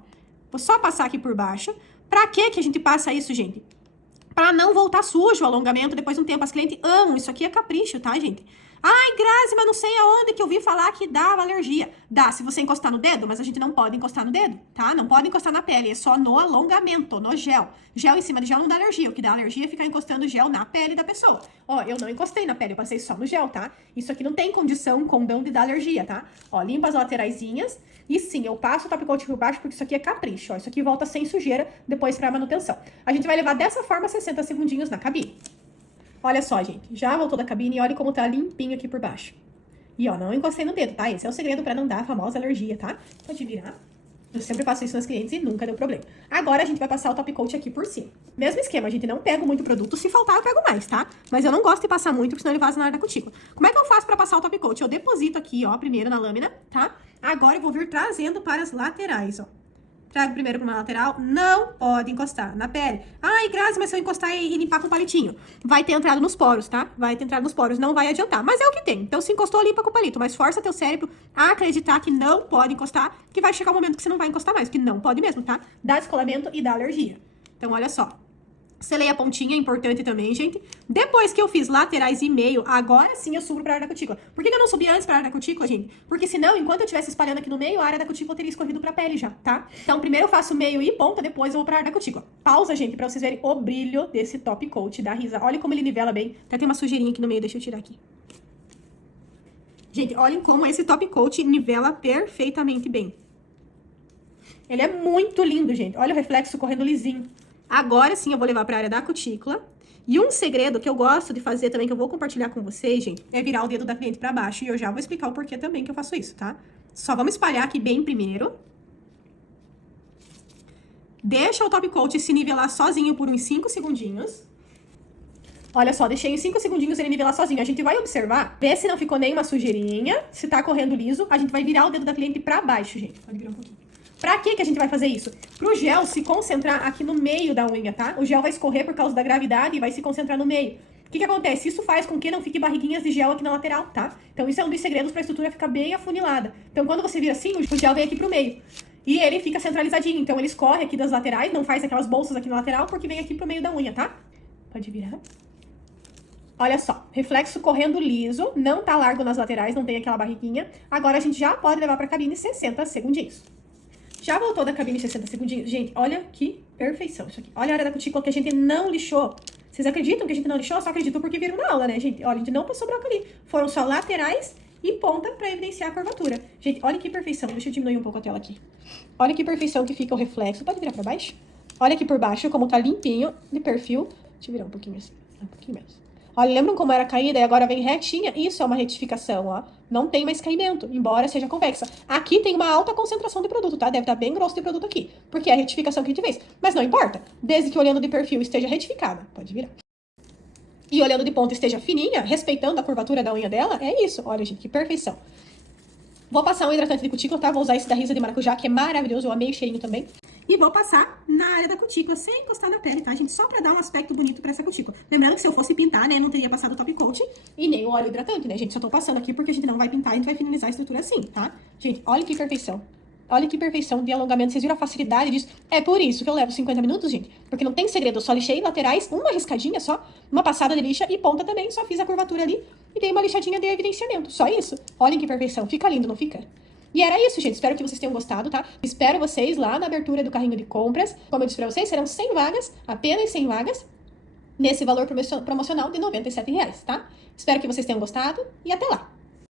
Vou só passar aqui por baixo. Pra que a gente passa isso, gente? Pra não voltar sujo o alongamento depois de um tempo. As clientes amam. Isso aqui é capricho, tá, gente? Ai, Grazi, mas não sei aonde que eu vi falar que dava alergia. Dá se você encostar no dedo, mas a gente não pode encostar no dedo, tá? Não pode encostar na pele, é só no alongamento, no gel. Gel em cima de gel não dá alergia. O que dá alergia é ficar encostando gel na pele da pessoa. Ó, eu não encostei na pele, eu passei só no gel, tá? Isso aqui não tem condição, condão de dar alergia, tá? Ó, limpa as lateraisinhas. E sim, eu passo o top coat por baixo porque isso aqui é capricho, ó. Isso aqui volta sem sujeira depois pra manutenção. A gente vai levar dessa forma 60 segundinhos na cabine. Olha só, gente, já voltou da cabine e olha como tá limpinho aqui por baixo. E ó, não encostei no dedo, tá? Esse é o segredo pra não dar a famosa alergia, tá? Pode virar. Eu sempre faço isso nas clientes e nunca deu problema. Agora a gente vai passar o top coat aqui por cima. Mesmo esquema, a gente não pega muito produto. Se faltar, eu pego mais, tá? Mas eu não gosto de passar muito, porque senão ele vaza na área da cutícula. Como é que eu faço pra passar o top coat? Eu deposito aqui, ó, primeiro na lâmina, tá? Agora eu vou vir trazendo para as laterais, ó. Trago primeiro para uma lateral, não pode encostar na pele. Ai, Grazi, mas se eu encostar e limpar com palitinho, vai ter entrado nos poros, tá? Vai ter entrado nos poros, não vai adiantar. Mas é o que tem. Então, se encostou, limpa com o palito. Mas força teu cérebro a acreditar que não pode encostar, que vai chegar um momento que você não vai encostar mais, que não pode mesmo, tá? Dá descolamento e dá alergia. Então, olha só. Selei a pontinha, importante também, gente. Depois que eu fiz laterais e meio, agora sim eu subo pra área da cutícula. Por que eu não subi antes pra área da cutícula, gente? Porque senão, enquanto eu estivesse espalhando aqui no meio, a área da cutícula teria escorrido pra pele já, tá? Então, primeiro eu faço meio e ponta, depois eu vou pra área da cutícula. Pausa, gente, pra vocês verem o brilho desse top coat da Risa. Olha como ele nivela bem. Até tem uma sujeirinha aqui no meio, deixa eu tirar aqui. Gente, olhem como esse top coat nivela perfeitamente bem. Ele é muito lindo, gente. Olha o reflexo correndo lisinho. Agora sim eu vou levar para a área da cutícula. E um segredo que eu gosto de fazer também, que eu vou compartilhar com vocês, gente, é virar o dedo da cliente para baixo. E eu já vou explicar o porquê também que eu faço isso, tá? Só vamos espalhar aqui bem primeiro. Deixa o top coat se nivelar sozinho por uns 5 segundinhos. Olha só, deixei uns 5 segundinhos ele nivelar sozinho. A gente vai observar, ver se não ficou nenhuma sujeirinha, se tá correndo liso. A gente vai virar o dedo da cliente para baixo, gente. Pode virar um pouquinho. Pra que a gente vai fazer isso? Pro gel se concentrar aqui no meio da unha, tá? O gel vai escorrer por causa da gravidade e vai se concentrar no meio. O que acontece? Isso faz com que não fique barriguinhas de gel aqui na lateral, tá? Então isso é um dos segredos pra estrutura ficar bem afunilada. Então quando você vira assim, o gel vem aqui pro meio. E ele fica centralizadinho, então ele escorre aqui das laterais, não faz aquelas bolsas aqui na lateral, porque vem aqui pro meio da unha, tá? Pode virar. Olha só, reflexo correndo liso, não tá largo nas laterais, não tem aquela barriguinha. Agora a gente já pode levar pra cabine 60 segundinhos. Já voltou da cabine 60 segundinhos? Gente, olha que perfeição isso aqui. Olha a área da cutícula que a gente não lixou. Vocês acreditam que a gente não lixou? Só acredito porque viram na aula, né, gente? Olha, a gente não passou broca ali. Foram só laterais e ponta pra evidenciar a curvatura. Gente, olha que perfeição. Deixa eu diminuir um pouco a tela aqui. Olha que perfeição que fica o reflexo. Pode virar pra baixo? Olha aqui por baixo como tá limpinho, de perfil. Deixa eu virar um pouquinho assim. Um pouquinho menos. Olha, lembram como era caída e agora vem retinha? Isso é uma retificação, ó. Não tem mais caimento, embora seja convexa. Aqui tem uma alta concentração de produto, tá? Deve estar bem grosso de produto aqui, porque é a retificação que a gente fez. Mas não importa, desde que olhando de perfil esteja retificada. Pode virar. E olhando de ponta esteja fininha, respeitando a curvatura da unha dela, é isso. Olha, gente, que perfeição. Vou passar um hidratante de cutícula, tá? Vou usar esse da Risa de Maracujá, que é maravilhoso, eu amei o cheirinho também. E vou passar na área da cutícula, sem encostar na pele, tá, gente? Só pra dar um aspecto bonito pra essa cutícula. Lembrando que se eu fosse pintar, né, não teria passado o top coat e nem o óleo hidratante, né, gente? Só tô passando aqui porque a gente não vai pintar, a gente vai finalizar a estrutura assim, tá? Gente, olha que perfeição. Olha que perfeição de alongamento. Vocês viram a facilidade disso? É por isso que eu levo 50 minutos, gente. Porque não tem segredo. Eu só lixei laterais, uma riscadinha só, uma passada de lixa e ponta também. Só fiz a curvatura ali e dei uma lixadinha de evidenciamento. Só isso. Olhem que perfeição. Fica lindo, não fica? E era isso, gente. Espero que vocês tenham gostado, tá? Espero vocês lá na abertura do carrinho de compras. Como eu disse pra vocês, serão 100 vagas, apenas 100 vagas, nesse valor promocional de R$ 97, tá? Espero que vocês tenham gostado e até lá!